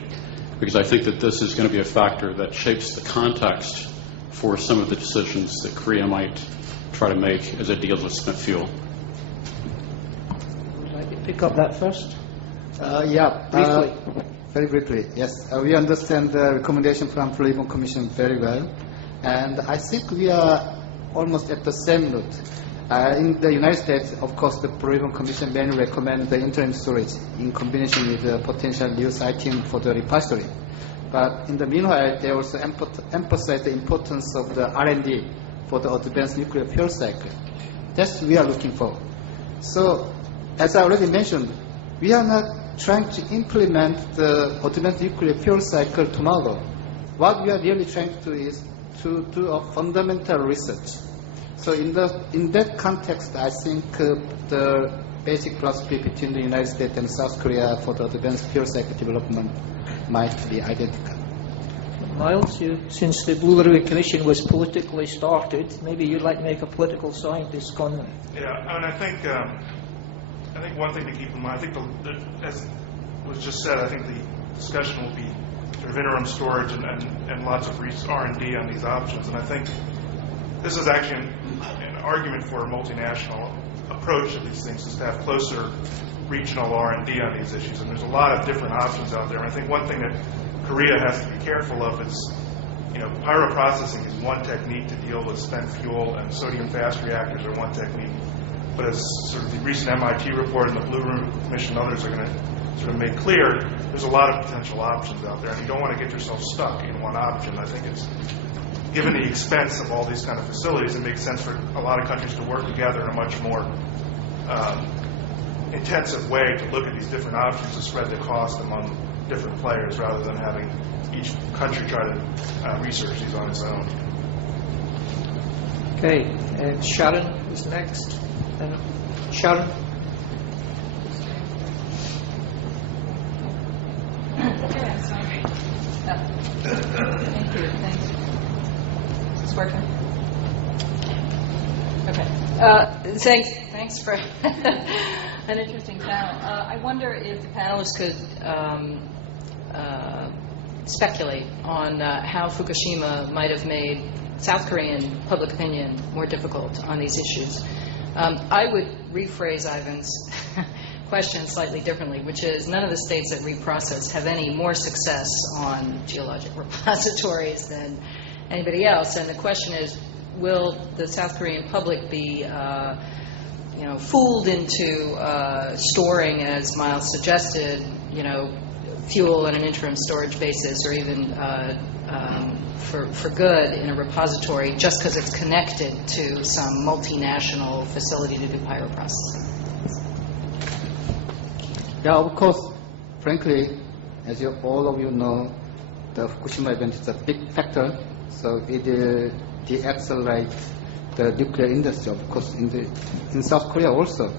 because I think that this is going to be a factor that shapes the context for some of the decisions that Korea might try to make as it deals with spent fuel. Would you like to pick up that first? Briefly. Very briefly, yes. We understand the recommendation from Blue Ribbon Commission very well, and I think we are almost at the same route. In the United States, of course, the Blue Ribbon Commission mainly recommends the interim storage in combination with the potential new siting for the repository. But in the meanwhile, they also emphasize the importance of the R&D for the advanced nuclear fuel cycle. That's what we are looking for. So, as I already mentioned, we are not trying to implement the advanced nuclear fuel cycle tomorrow. What we are really trying to do is to do a fundamental research. So in that context, I think the basic philosophy between the United States and South Korea for the advanced fuel cycle development might be identical. Miles, since the Blue Ribbon Commission was politically started, maybe you'd like to make a political scientist comment. Yeah, and I think one thing to keep in mind, I think as was just said, I think the discussion will be sort of interim storage and lots of R&D on these options. And I think this is actually an argument for a multinational approach to these things, is to have closer regional R&D on these issues. And there's a lot of different options out there. And I think one thing that Korea has to be careful of is, pyroprocessing is one technique to deal with spent fuel, and sodium fast reactors are one technique. But as sort of the recent MIT report and the Blue Ribbon Commission and others are going to sort of make clear, there's a lot of potential options out there, and you don't want to get yourself stuck in one option. I think it's, given the expense of all these kind of facilities, it makes sense for a lot of countries to work together in a much more intensive way to look at these different options to spread the cost among different players rather than having each country try to research these on its own. Okay, and Sharon is next. Sharon? Thank you. Thanks. Is this working? Okay. Thanks for an interesting panel. I wonder if the panelists could speculate on how Fukushima might have made South Korean public opinion more difficult on these issues. I would rephrase Ivan's question slightly differently, which is none of the states that reprocess have any more success on geologic repositories than anybody else. And the question is, will the South Korean public be fooled into storing, as Miles suggested, fuel on an interim storage basis, or even for good in a repository, just because it's connected to some multinational facility to do pyroprocessing? Yeah, of course, frankly, as all of you know, the Fukushima event is a big factor, so it de-accelerates the nuclear industry, of course, in South Korea also.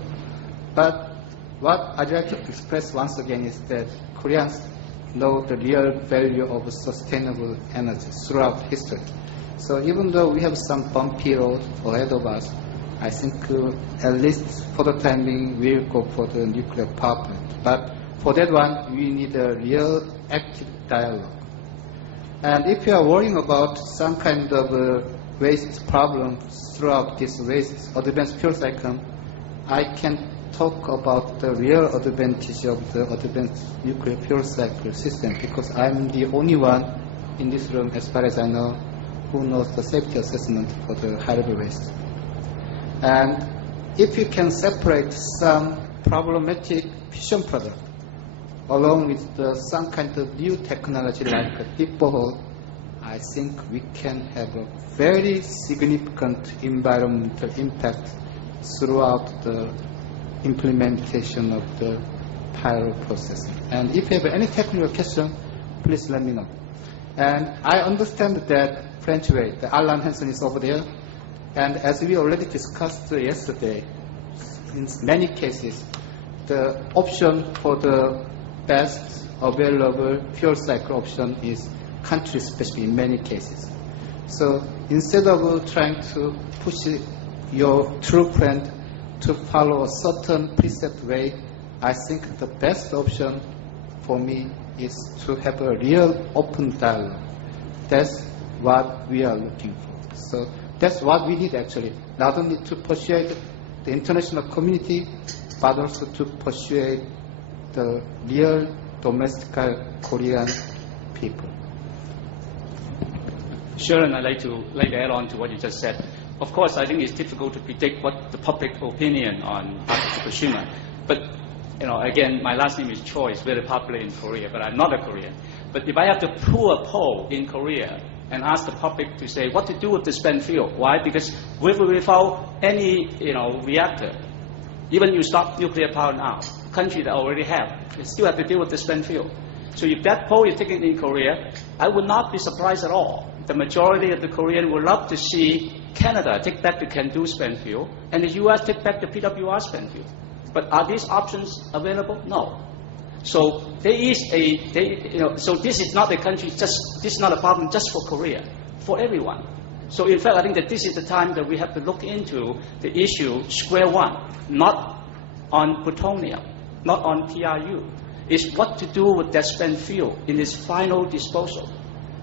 But what I'd like to express once again is that Koreans know the real value of sustainable energy throughout history. So even though we have some bumpy road ahead of us, I think at least for the time being we'll go for the nuclear power plant. But for that one, we need a real active dialogue. And if you are worrying about some kind of waste problem throughout this waste advanced fuel cycle, I can talk about the real advantage of the advanced nuclear fuel cycle system, because I'm the only one in this room, as far as I know, who knows the safety assessment for the high-level waste. And if you can separate some problematic fission product along with some kind of new technology like a deep borehole, I think we can have a very significant environmental impact throughout the implementation of the pyro processing. And if you have any technical question, please let me know. And I understand that French way, the Alan Hansen is over there. And as we already discussed yesterday, in many cases, the option for the best available fuel cycle option is country specific in many cases. So instead of trying to push your true friend to follow a certain preset way, I think the best option for me is to have a real open dialogue. That's what we are looking for. So that's what we need actually, not only to persuade the international community, but also to persuade the real domestic Korean people. Sharon, I'd like to add on to what you just said. Of course, I think it's difficult to predict what the public opinion on Fukushima. But, again, my last name is Choi. It's very popular in Korea, but I'm not a Korean. But if I have to pull a poll in Korea and ask the public to say what to do with the spent fuel, why? Because without any, reactor, even you stop nuclear power now, country that already have, they still have to deal with the spent fuel. So if that poll is taken in Korea, I would not be surprised at all. The majority of the Koreans would love to see Canada take back the CANDU spent fuel and the U.S. take back the PWR spent fuel. But are these options available? No. So there is so this is not a country, this is not a problem just for Korea, for everyone. So in fact, I think that this is the time that we have to look into the issue square one, not on plutonium, not on TRU. It's what to do with that spent fuel in its final disposal.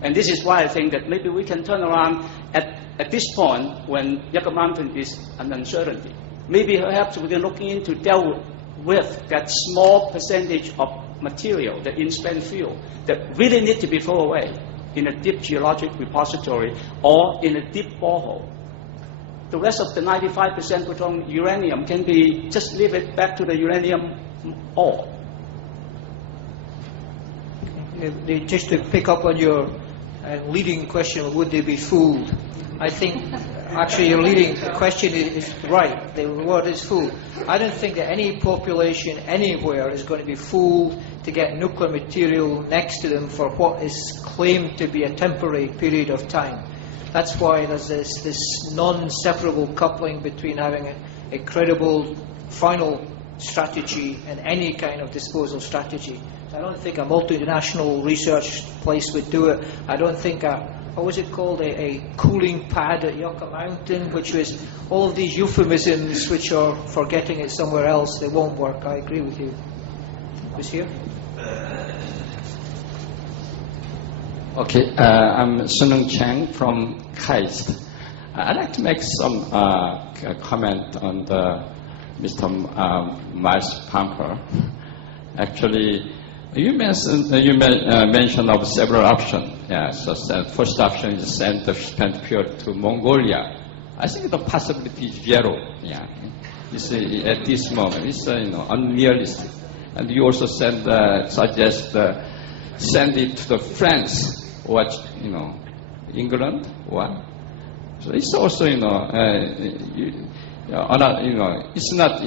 And this is why I think that maybe we can turn around at this point when Yucca Mountain is an uncertainty. Maybe perhaps we can look into deal with that small percentage of material, the in-spent fuel, that really need to be thrown away in a deep geologic repository or in a deep borehole. The rest of the 95% plutonium uranium can be just leave it back to the uranium ore. Just to pick up on your leading question, would they be fooled? I think actually your leading question is right. The word is fooled. I don't think that any population anywhere is going to be fooled to get nuclear material next to them for what is claimed to be a temporary period of time. That's why there's this non-separable coupling between having a credible final strategy and any kind of disposal strategy. I don't think a multinational research place would do it. I don't think what was it called, a cooling pad at Yucca Mountain, which was all of these euphemisms which are for getting it somewhere else. They won't work. I agree with you. Who's here? Okay, I'm Sunung Chang from KAIST. I'd like to make some comment on Mr. Miles Pumper. Actually, you mentioned of several options. Yeah, so first option is send the spent fuel to Mongolia. I think the possibility is zero. Yeah, at this moment, it's unrealistic. And you also suggest send it to the France or England. What? So it's also it's not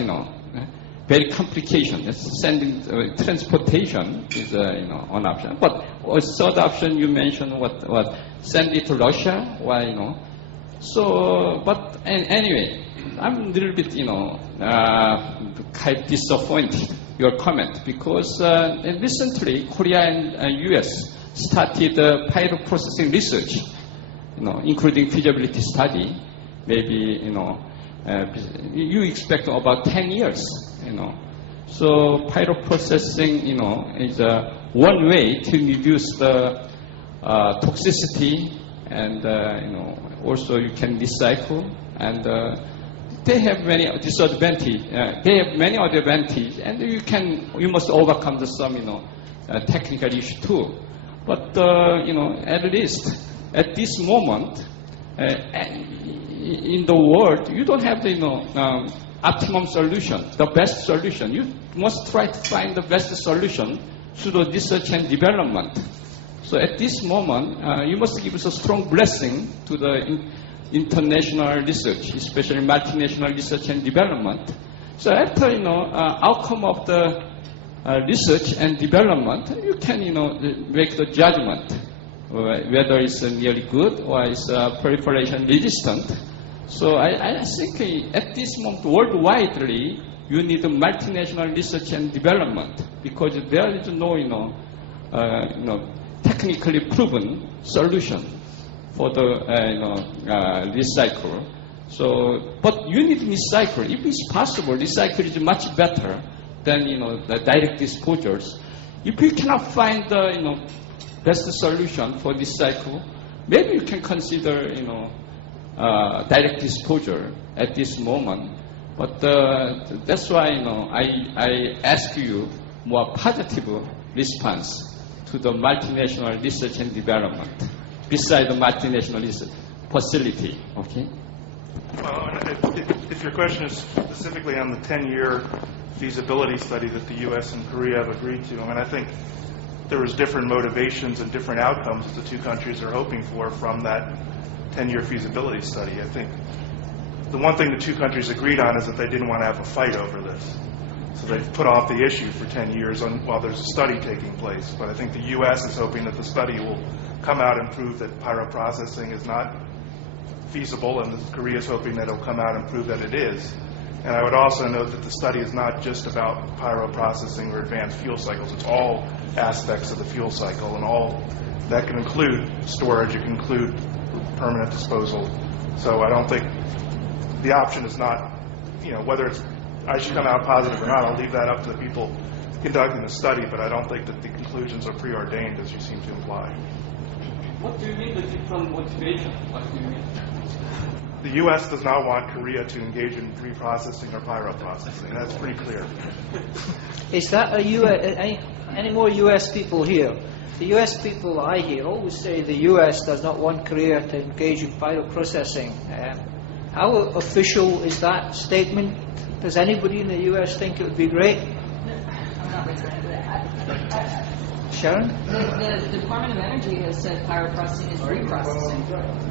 very complication. It's sending transportation is one option. But a third option you mentioned what send it to Russia? Why So, but anyway, I'm a little bit kind of disappointed your comment because recently Korea and U.S. started pyro processing research, including feasibility study. Maybe you expect about 10 years. So pyro processing, is one way to reduce the toxicity, and also you can recycle, and they have many disadvantages. They have many other advantages, and you must overcome some technical issue too. But at least at this moment in the world, you don't have the optimum solution, the best solution. You must try to find the best solution through research and development. So at this moment, you must give us a strong blessing to the international research, especially multinational research and development. So after outcome of the research and development, you can make the judgment whether it's nearly good or it's proliferation resistant. So I think at this moment worldwidely you need a multinational research and development, because there is no technically proven solution for the recycle. So, but you need recycle. If it's possible, recycle is much better than the direct disposals. If you cannot find the best solution for recycle, maybe you can consider direct disposal at this moment. But that's why I ask you more positive response to the multinational research and development, beside the multinational research facility. Okay. Well, if your question is specifically on the 10-year feasibility study that the U.S. and Korea have agreed to, I think there was different motivations and different outcomes that the two countries are hoping for from that 10-year feasibility study. I think the one thing the two countries agreed on is that they didn't want to have a fight over this. So they've put off the issue for 10 years while there's a study taking place. But I think the U.S. is hoping that the study will come out and prove that pyroprocessing is not feasible, and Korea is hoping that it'll come out and prove that it is. And I would also note that the study is not just about pyroprocessing or advanced fuel cycles. It's all aspects of the fuel cycle, and all that can include storage, it can include permanent disposal. So I don't think the option is not, whether I should come out positive or not. I'll leave that up to the people conducting the study, but I don't think that the conclusions are preordained, as you seem to imply. What do you mean the different motivation? What do you mean? The U.S. does not want Korea to engage in reprocessing or pyroprocessing. That's pretty clear. Is that any more U.S. people here? The U.S. people I hear always say the U.S. does not want Korea to engage in pyroprocessing. How official is that statement? Does anybody in the U.S. think it would be great? I'm not referring to that. Sharon? The Department of Energy has said pyroprocessing is reprocessing.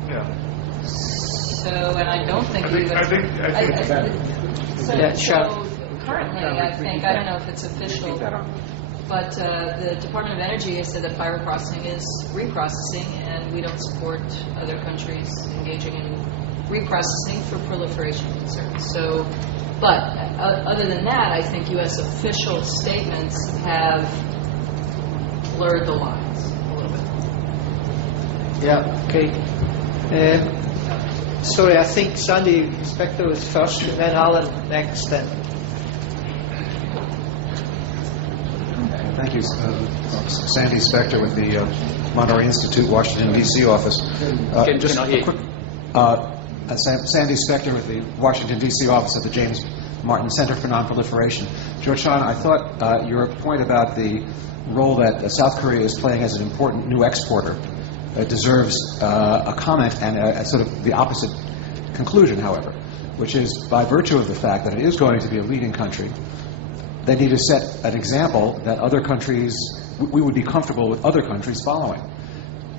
Yeah. So, and I don't think Sharon. Currently, I don't know if it's official, but the Department of Energy has said that pyroprocessing is reprocessing, and we don't support other countries engaging in reprocessing for proliferation concerns. So, but other than that, I think U.S. official statements have blurred the lines a little bit. Yeah, okay. Sorry, I think Sandy Spector was first, and then Alan next then. Thank you. Sandy Spector with the Monterey Institute, Washington, D.C. office. Sandy Spector with the Washington, D.C. office of the James Martin Center for Nonproliferation. George Chan, I thought your point about the role that South Korea is playing as an important new exporter deserves a comment and a sort of the opposite conclusion, however, which is by virtue of the fact that it is going to be a leading country, they need to set an example that other countries, we would be comfortable with other countries following.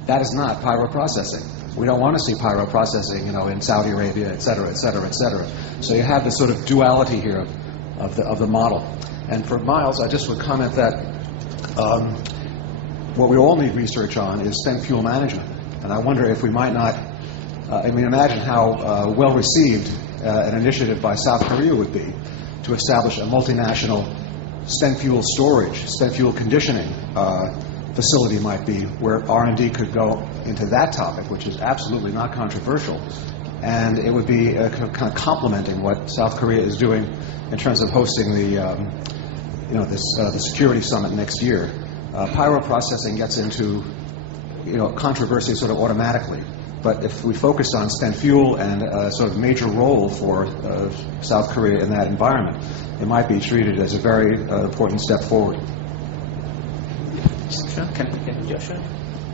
That is not pyroprocessing. We don't want to see pyroprocessing, in Saudi Arabia, et cetera, et cetera, et cetera. So you have this sort of duality here of the model. And for Miles, I just would comment that what we all need research on is spent fuel management. And I wonder if we might not, imagine how well received an initiative by South Korea would be to establish a multinational spent fuel storage, spent fuel conditioning facility might be, where R&D could go into that topic, which is absolutely not controversial. And it would be kind of complementing what South Korea is doing in terms of hosting the the security summit next year. Pyroprocessing gets into controversy sort of automatically. But if we focus on spent fuel and a sort of major role for South Korea in that environment, it might be treated as a very important step forward.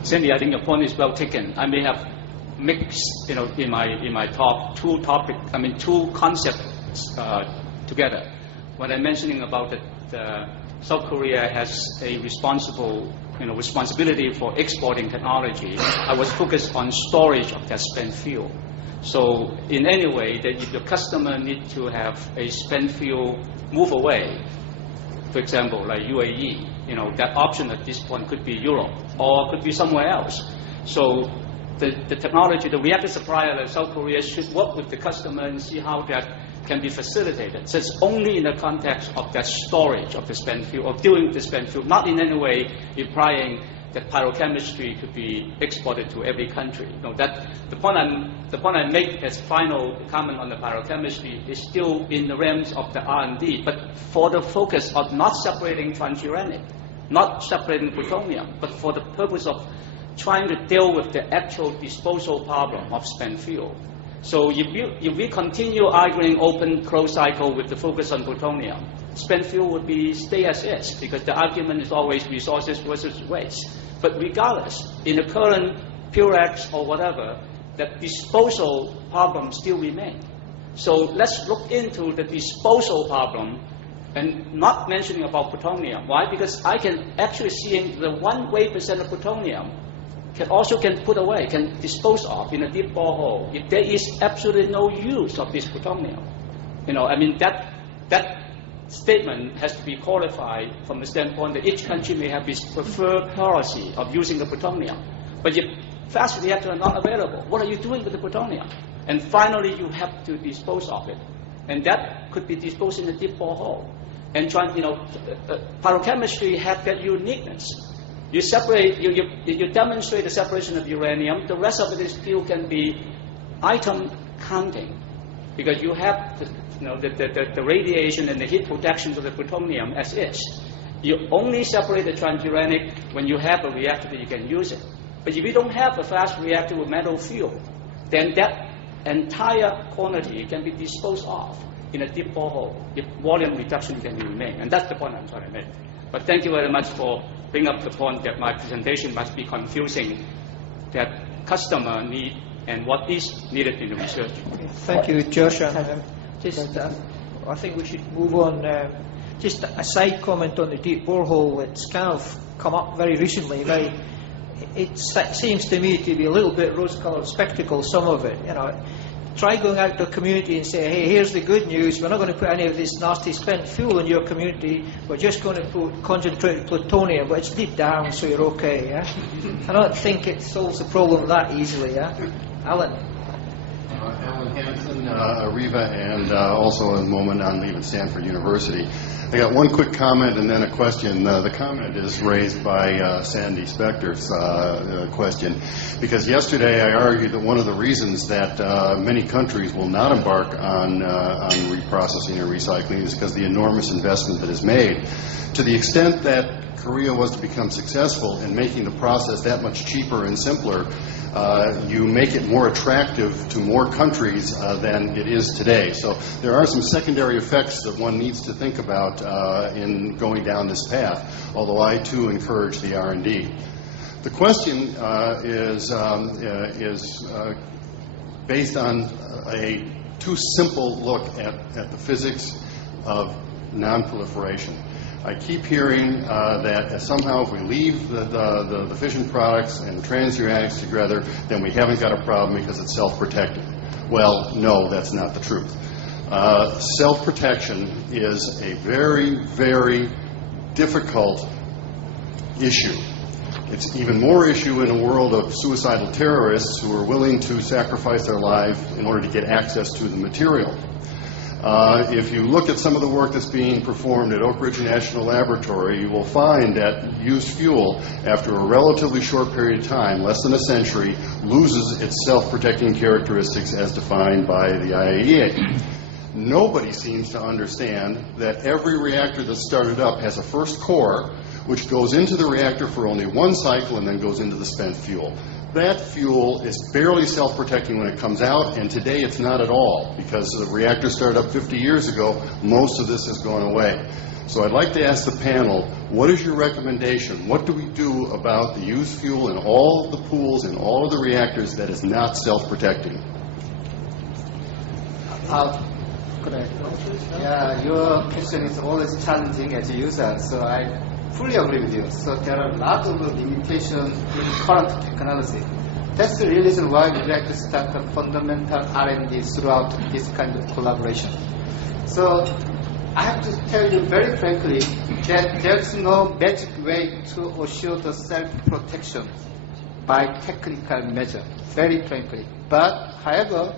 Sandy, I think your point is well taken. I may have mixed, in my talk, two concepts together. When I'm mentioning about that South Korea has a responsibility for exporting technology, I was focused on storage of that spent fuel. So in any way, that if the customer needs to have a spent fuel move away, for example, like UAE, that option at this point could be Europe or could be somewhere else. So the technology, the reactor supplier like South Korea should work with the customer and see how that can be facilitated. So it's only in the context of that storage of the spent fuel, or dealing with the spent fuel, not in any way implying that pyrochemistry could be exported to every country. The point I make as final comment on the pyrochemistry is still in the realms of the R&D, but for the focus of not separating transuranic, not separating plutonium, but for the purpose of trying to deal with the actual disposal problem of spent fuel. So if we continue arguing open closed cycle with the focus on plutonium, spent fuel would stay as is, because the argument is always resources versus waste. But regardless, in the current Purex or whatever, that disposal problem still remains. So let's look into the disposal problem and not mentioning about plutonium. Why? Because I can actually see the 1% of plutonium can put away, can dispose of in a deep borehole if there is absolutely no use of this plutonium. That statement has to be qualified from the standpoint that each country may have its preferred policy of using the plutonium. But if fast reactors are not available, what are you doing with the plutonium? And finally, you have to dispose of it. And that could be disposed in a deep borehole. And pyrochemistry have that uniqueness. You separate, you demonstrate the separation of uranium. The rest of it still can be item counting, because you have the radiation and the heat protection of the plutonium as is. You only separate the transuranic when you have a reactor that you can use it. But if you don't have a fast reactor with metal fuel, then that entire quantity can be disposed of in a deep borehole if volume reduction can remain. And that's the point I'm trying to make. But thank you very much for bringing up the point that my presentation must be confusing that customer need and what is needed in the research. Okay, thank you, Josh. I think we should move on. Just a side comment on the deep borehole. It's kind of come up very recently. It seems to me to be a little bit rose-coloured spectacle, some of it. Try going out to a community and say, hey, here's the good news. We're not going to put any of this nasty spent fuel in your community. We're just going to put concentrated plutonium, but it's deep down, so you're okay. Yeah? I don't think it solves the problem that easily. Yeah? Alan. Alan Hansen, Arriva, and also at the moment on leave at Stanford University. I got one quick comment and then a question. The comment is raised by Sandy Spector's question, because yesterday I argued that one of the reasons that many countries will not embark on reprocessing or recycling is because the enormous investment that is made. To the extent that Korea was to become successful in making the process that much cheaper and simpler, you make it more attractive to more countries than it is today. So there are some secondary effects that one needs to think about in going down this path, although I too encourage the R&D. The question is based on a too simple look at the physics of non-proliferation. I keep hearing that somehow if we leave the fission products and the transuranics together, then we haven't got a problem because it's self-protected. Well, no, that's not the truth. Self-protection is a very, very difficult issue. It's even more issue in a world of suicidal terrorists who are willing to sacrifice their life in order to get access to the material. If you look at some of the work that's being performed at Oak Ridge National Laboratory, you will find that used fuel, after a relatively short period of time, less than a century, loses its self-protecting characteristics as defined by the IAEA. Nobody seems to understand that every reactor that's started up has a first core, which goes into the reactor for only one cycle and then goes into the spent fuel. That fuel is barely self-protecting when it comes out, and today it's not at all, because the reactor started up 50 years ago. Most of this has gone away. So I'd like to ask the panel, what is your recommendation? What do we do about the used fuel in all of the pools and all of the reactors that is not self-protecting? Yeah, your question is always challenging as a user, so I fully agree with you. So there are a lot of limitations in current technology. That's the reason why we like to start the fundamental R&D throughout this kind of collaboration. So I have to tell you very frankly that there's no magic way to assure the self-protection by technical measure, very frankly. But, however,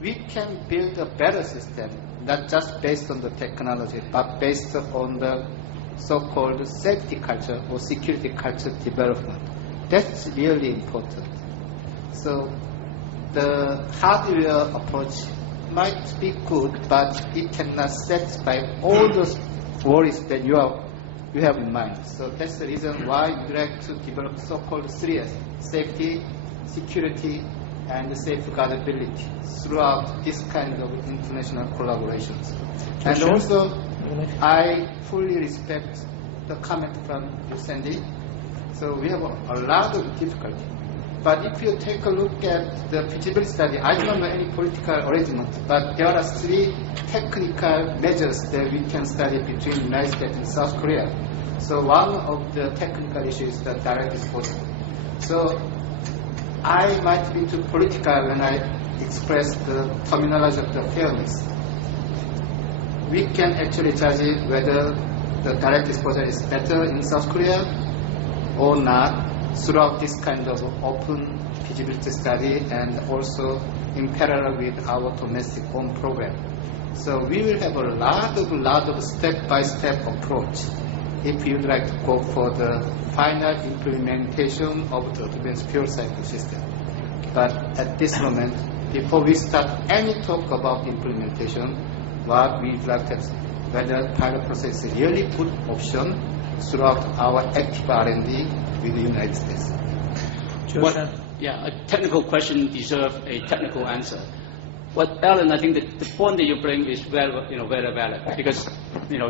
we can build a better system, not just based on the technology, but based on the so-called safety culture or security culture development. That's really important. So the hardware approach might be good, but it cannot satisfy all those worries that you have in mind. So that's the reason why we like to develop so-called 3S, safety, security, and safeguardability throughout this kind of international collaborations. And also, I fully respect the comment from you, Sandy. So we have a lot of difficulty. But if you take a look at the feasibility study, I don't know any political arrangement, but there are 3 technical measures that we can study between the United States and South Korea. So one of the technical issues is the direct disposal. So I might be too political when I express the terminology of the fairness. We can actually judge whether the direct disposal is better in South Korea or not throughout this kind of open feasibility study and also in parallel with our domestic own program. So we will have a lot of step-by-step approach if you'd like to go for the final implementation of the advanced fuel cycle system. But at this moment, before we start any talk about implementation, what we'd like to whether pilot process is really good option throughout our active R&D with the United States. A technical question deserves a technical answer. But Alan, I think that the point that you bring is very valid, because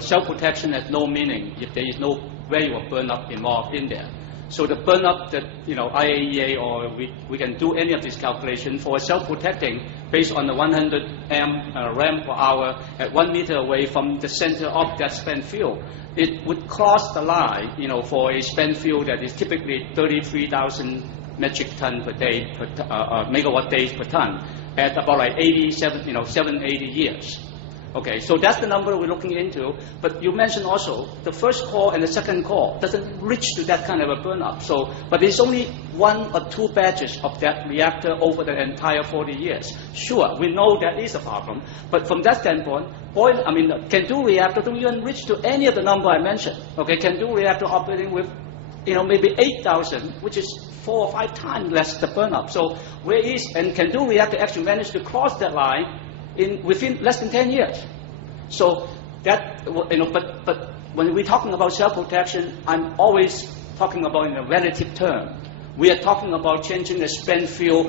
self-protection has no meaning if there is no value of burn-up involved in there. So the burn-up that IAEA or we can do any of this calculation for self-protecting based on the 100 RAM per hour at 1 meter away from the center of that spent fuel. It would cross the line, for a spent fuel that is typically 33,000 metric ton per day, megawatt days per ton, at about like 780 years. Okay, so that's the number we're looking into. But you mentioned also the first core and the second core doesn't reach to that kind of a burn-up. So, but it's only 1 or 2 batches of that reactor over the entire 40 years. Sure, we know that is a problem. But from that standpoint, can-do reactor don't even reach to any of the number I mentioned. Okay, can-do reactor operating with, maybe 8,000, which is 4 or 5 times less the burn-up. So where is, and can-do reactor actually managed to cross that line within less than 10 years. So that, but when we're talking about self-protection, I'm always talking about in a relative term. We are talking about changing the spent fuel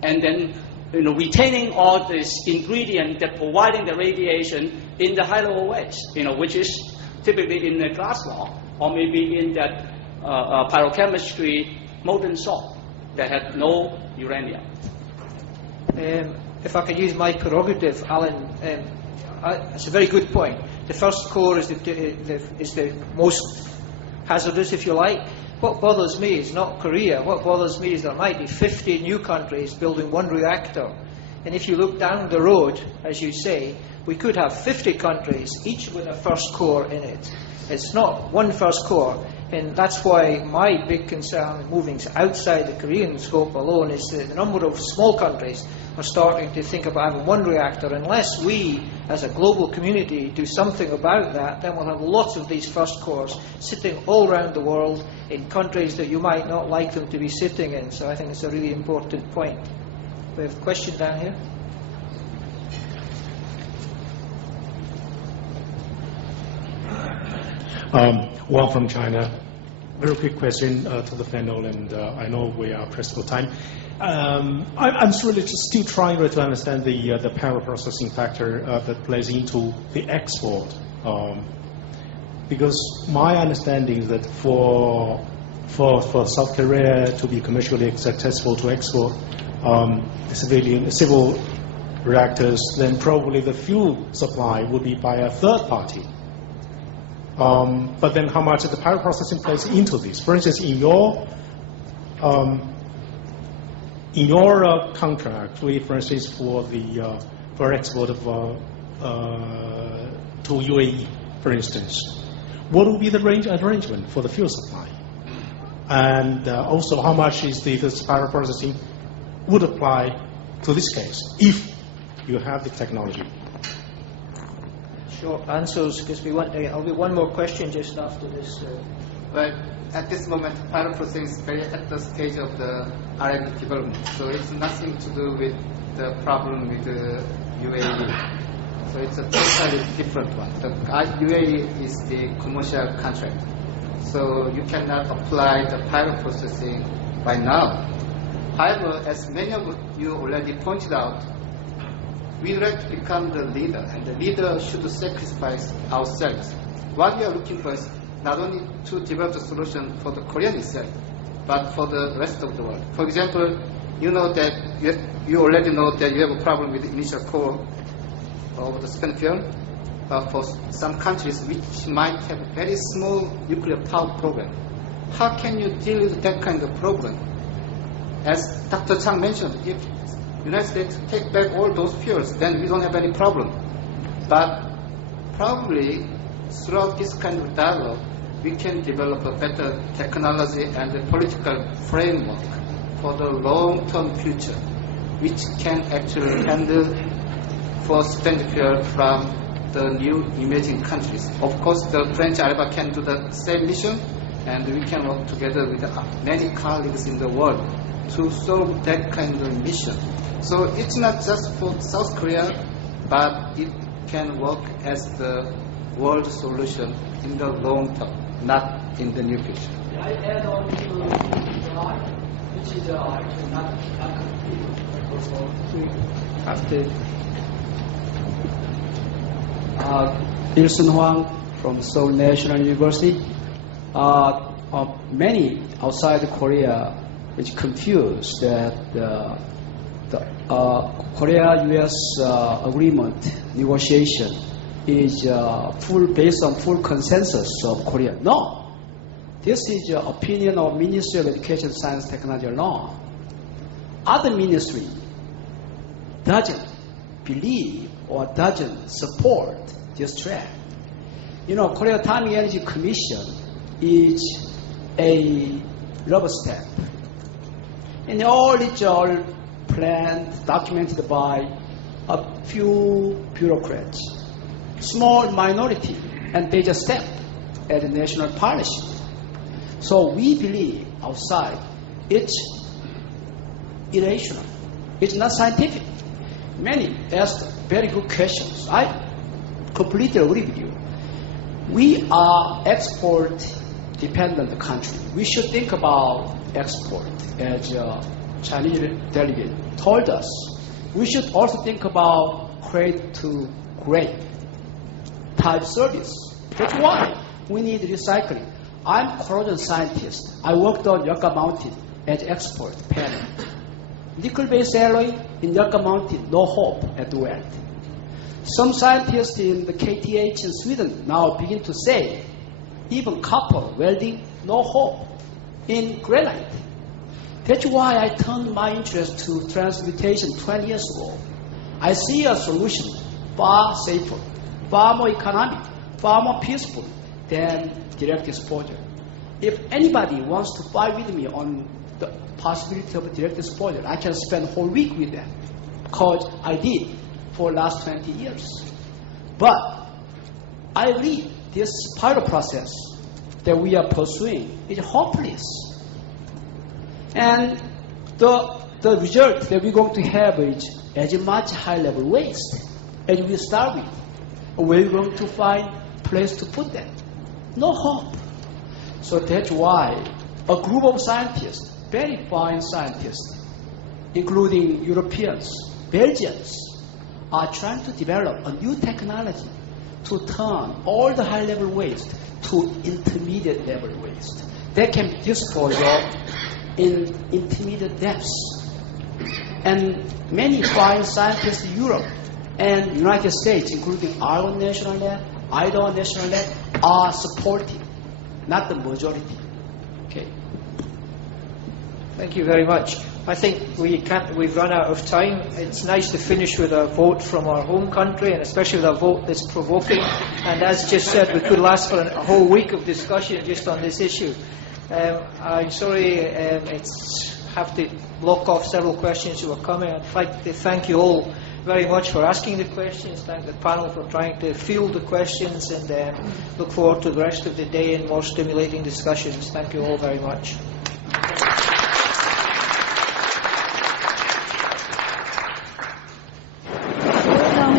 and then retaining all this ingredient that providing the radiation in the high-level waste, which is typically in the glass law or maybe in that pyrochemistry molten salt that had no uranium. If I could use my prerogative, Alan, it's a very good point. The first core is the most hazardous, if you like. What bothers me is not Korea. What bothers me is there might be 50 new countries building 1 reactor. And if you look down the road, as you say, we could have 50 countries, each with a first core in it. It's not 1 first core. And that's why my big concern moving outside the Korean scope alone is that the number of small countries are starting to think about having 1 reactor. Unless we, as a global community, do something about that, then we'll have lots of these first cores sitting all around the world in countries that you might not like them to be sitting in. So I think it's a really important point. We have a question down here. Wang from China. Very quick question to the panel, and I know we are pressed for time. I'm really just still trying to understand the power processing factor that plays into the export. Because my understanding is that for South Korea to be commercially successful to export civil reactors, then probably the fuel supply would be by a third party. But then how much the power processing plays into this? For instance, in your contract, for instance, for export of to UAE, for instance, what would be the arrangement for the fuel supply? And also, how much is the power processing would apply to this case if you have the technology? Short answers, because I'll be one more question just after this. Well, at this moment, power processing is very at the stage of the R&D development, so it's nothing to do with the problem with the UAE. So it's a totally different one. The UAE is the commercial contract, so you cannot apply the power processing by now. However, as many of you already pointed out, we would like to become the leader, and the leader should sacrifice ourselves. What we are looking for is not only to develop the solution for the Korean itself, but for the rest of the world. For example, you already know that you have a problem with the initial core of the spent fuel. For some countries which might have a very small nuclear power program, how can you deal with that kind of problem? As Dr. Chang mentioned, if United States take back all those fuels, then we don't have any problem. But probably throughout this kind of dialogue, we can develop a better technology and a political framework for the long-term future, which can actually handle for spent fuel from the new emerging countries. Of course, the French ALBA can do the same mission, and we can work together with many colleagues in the world to solve that kind of mission. So it's not just for South Korea, but it can work as the world solution in the long term, not in the near future. Can I add on to the which is actually not complete. Wilson Huang from Seoul National University. Many outside Korea which confused that the Korea-U.S. agreement negotiation is based on full consensus of Korea. No. This is the opinion of Ministry of Education, Science, Technology alone. Other ministry doesn't believe or doesn't support this track. Korea Atomic Energy Commission is a rubber stamp. And all is all planned, documented by a few bureaucrats, small minority, and they just stamp at the national policy. So we believe outside it's irrational. It's not scientific. Many asked very good questions. I completely agree with you. We are export-dependent country. We should think about export, as Chinese delegate told us. We should also think about cradle-to-grave type service. That's why we need recycling. I'm a corrosion scientist. I worked on Yucca Mountain as export panel. Nickel-based alloy in Yucca Mountain, no hope at the weld. Some scientists in the KTH in Sweden now begin to say, even copper welding, no hope in granite. That's why I turned my interest to transmutation 20 years ago. I see a solution far safer, far more economic, far more peaceful than direct exposure. If anybody wants to fight with me on the possibility of direct exposure, I can spend a whole week with them, because I did for the last 20 years. But I believe this pilot process that we are pursuing is hopeless. And the result that we're going to have is as much high-level waste as we start with. Where are we going to find a place to put them? no hope. So that's why a group of scientists, very fine scientists, including Europeans, Belgians, are trying to develop a new technology to turn all the high-level waste to intermediate-level waste. That can be useful in intermediate depths. And many fine scientists in Europe and United States, including Iowa National Lab, Idaho National Lab, are supporting, not the majority. Okay. Thank you very much. I think we've run out of time. It's nice to finish with a vote from our home country, and especially with a vote that's provoking. And as just said, we could last for a whole week of discussion just on this issue. I'm sorry, have to block off several questions who are coming. I'd like to thank you all very much for asking the questions. Thank the panel for trying to field the questions, and look forward to the rest of the day and more stimulating discussions. Thank you all very much.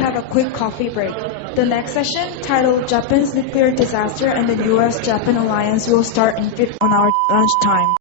Have a quick coffee break. The next session, titled Japan's Nuclear Disaster and the U.S.-Japan Alliance, will start on our lunchtime.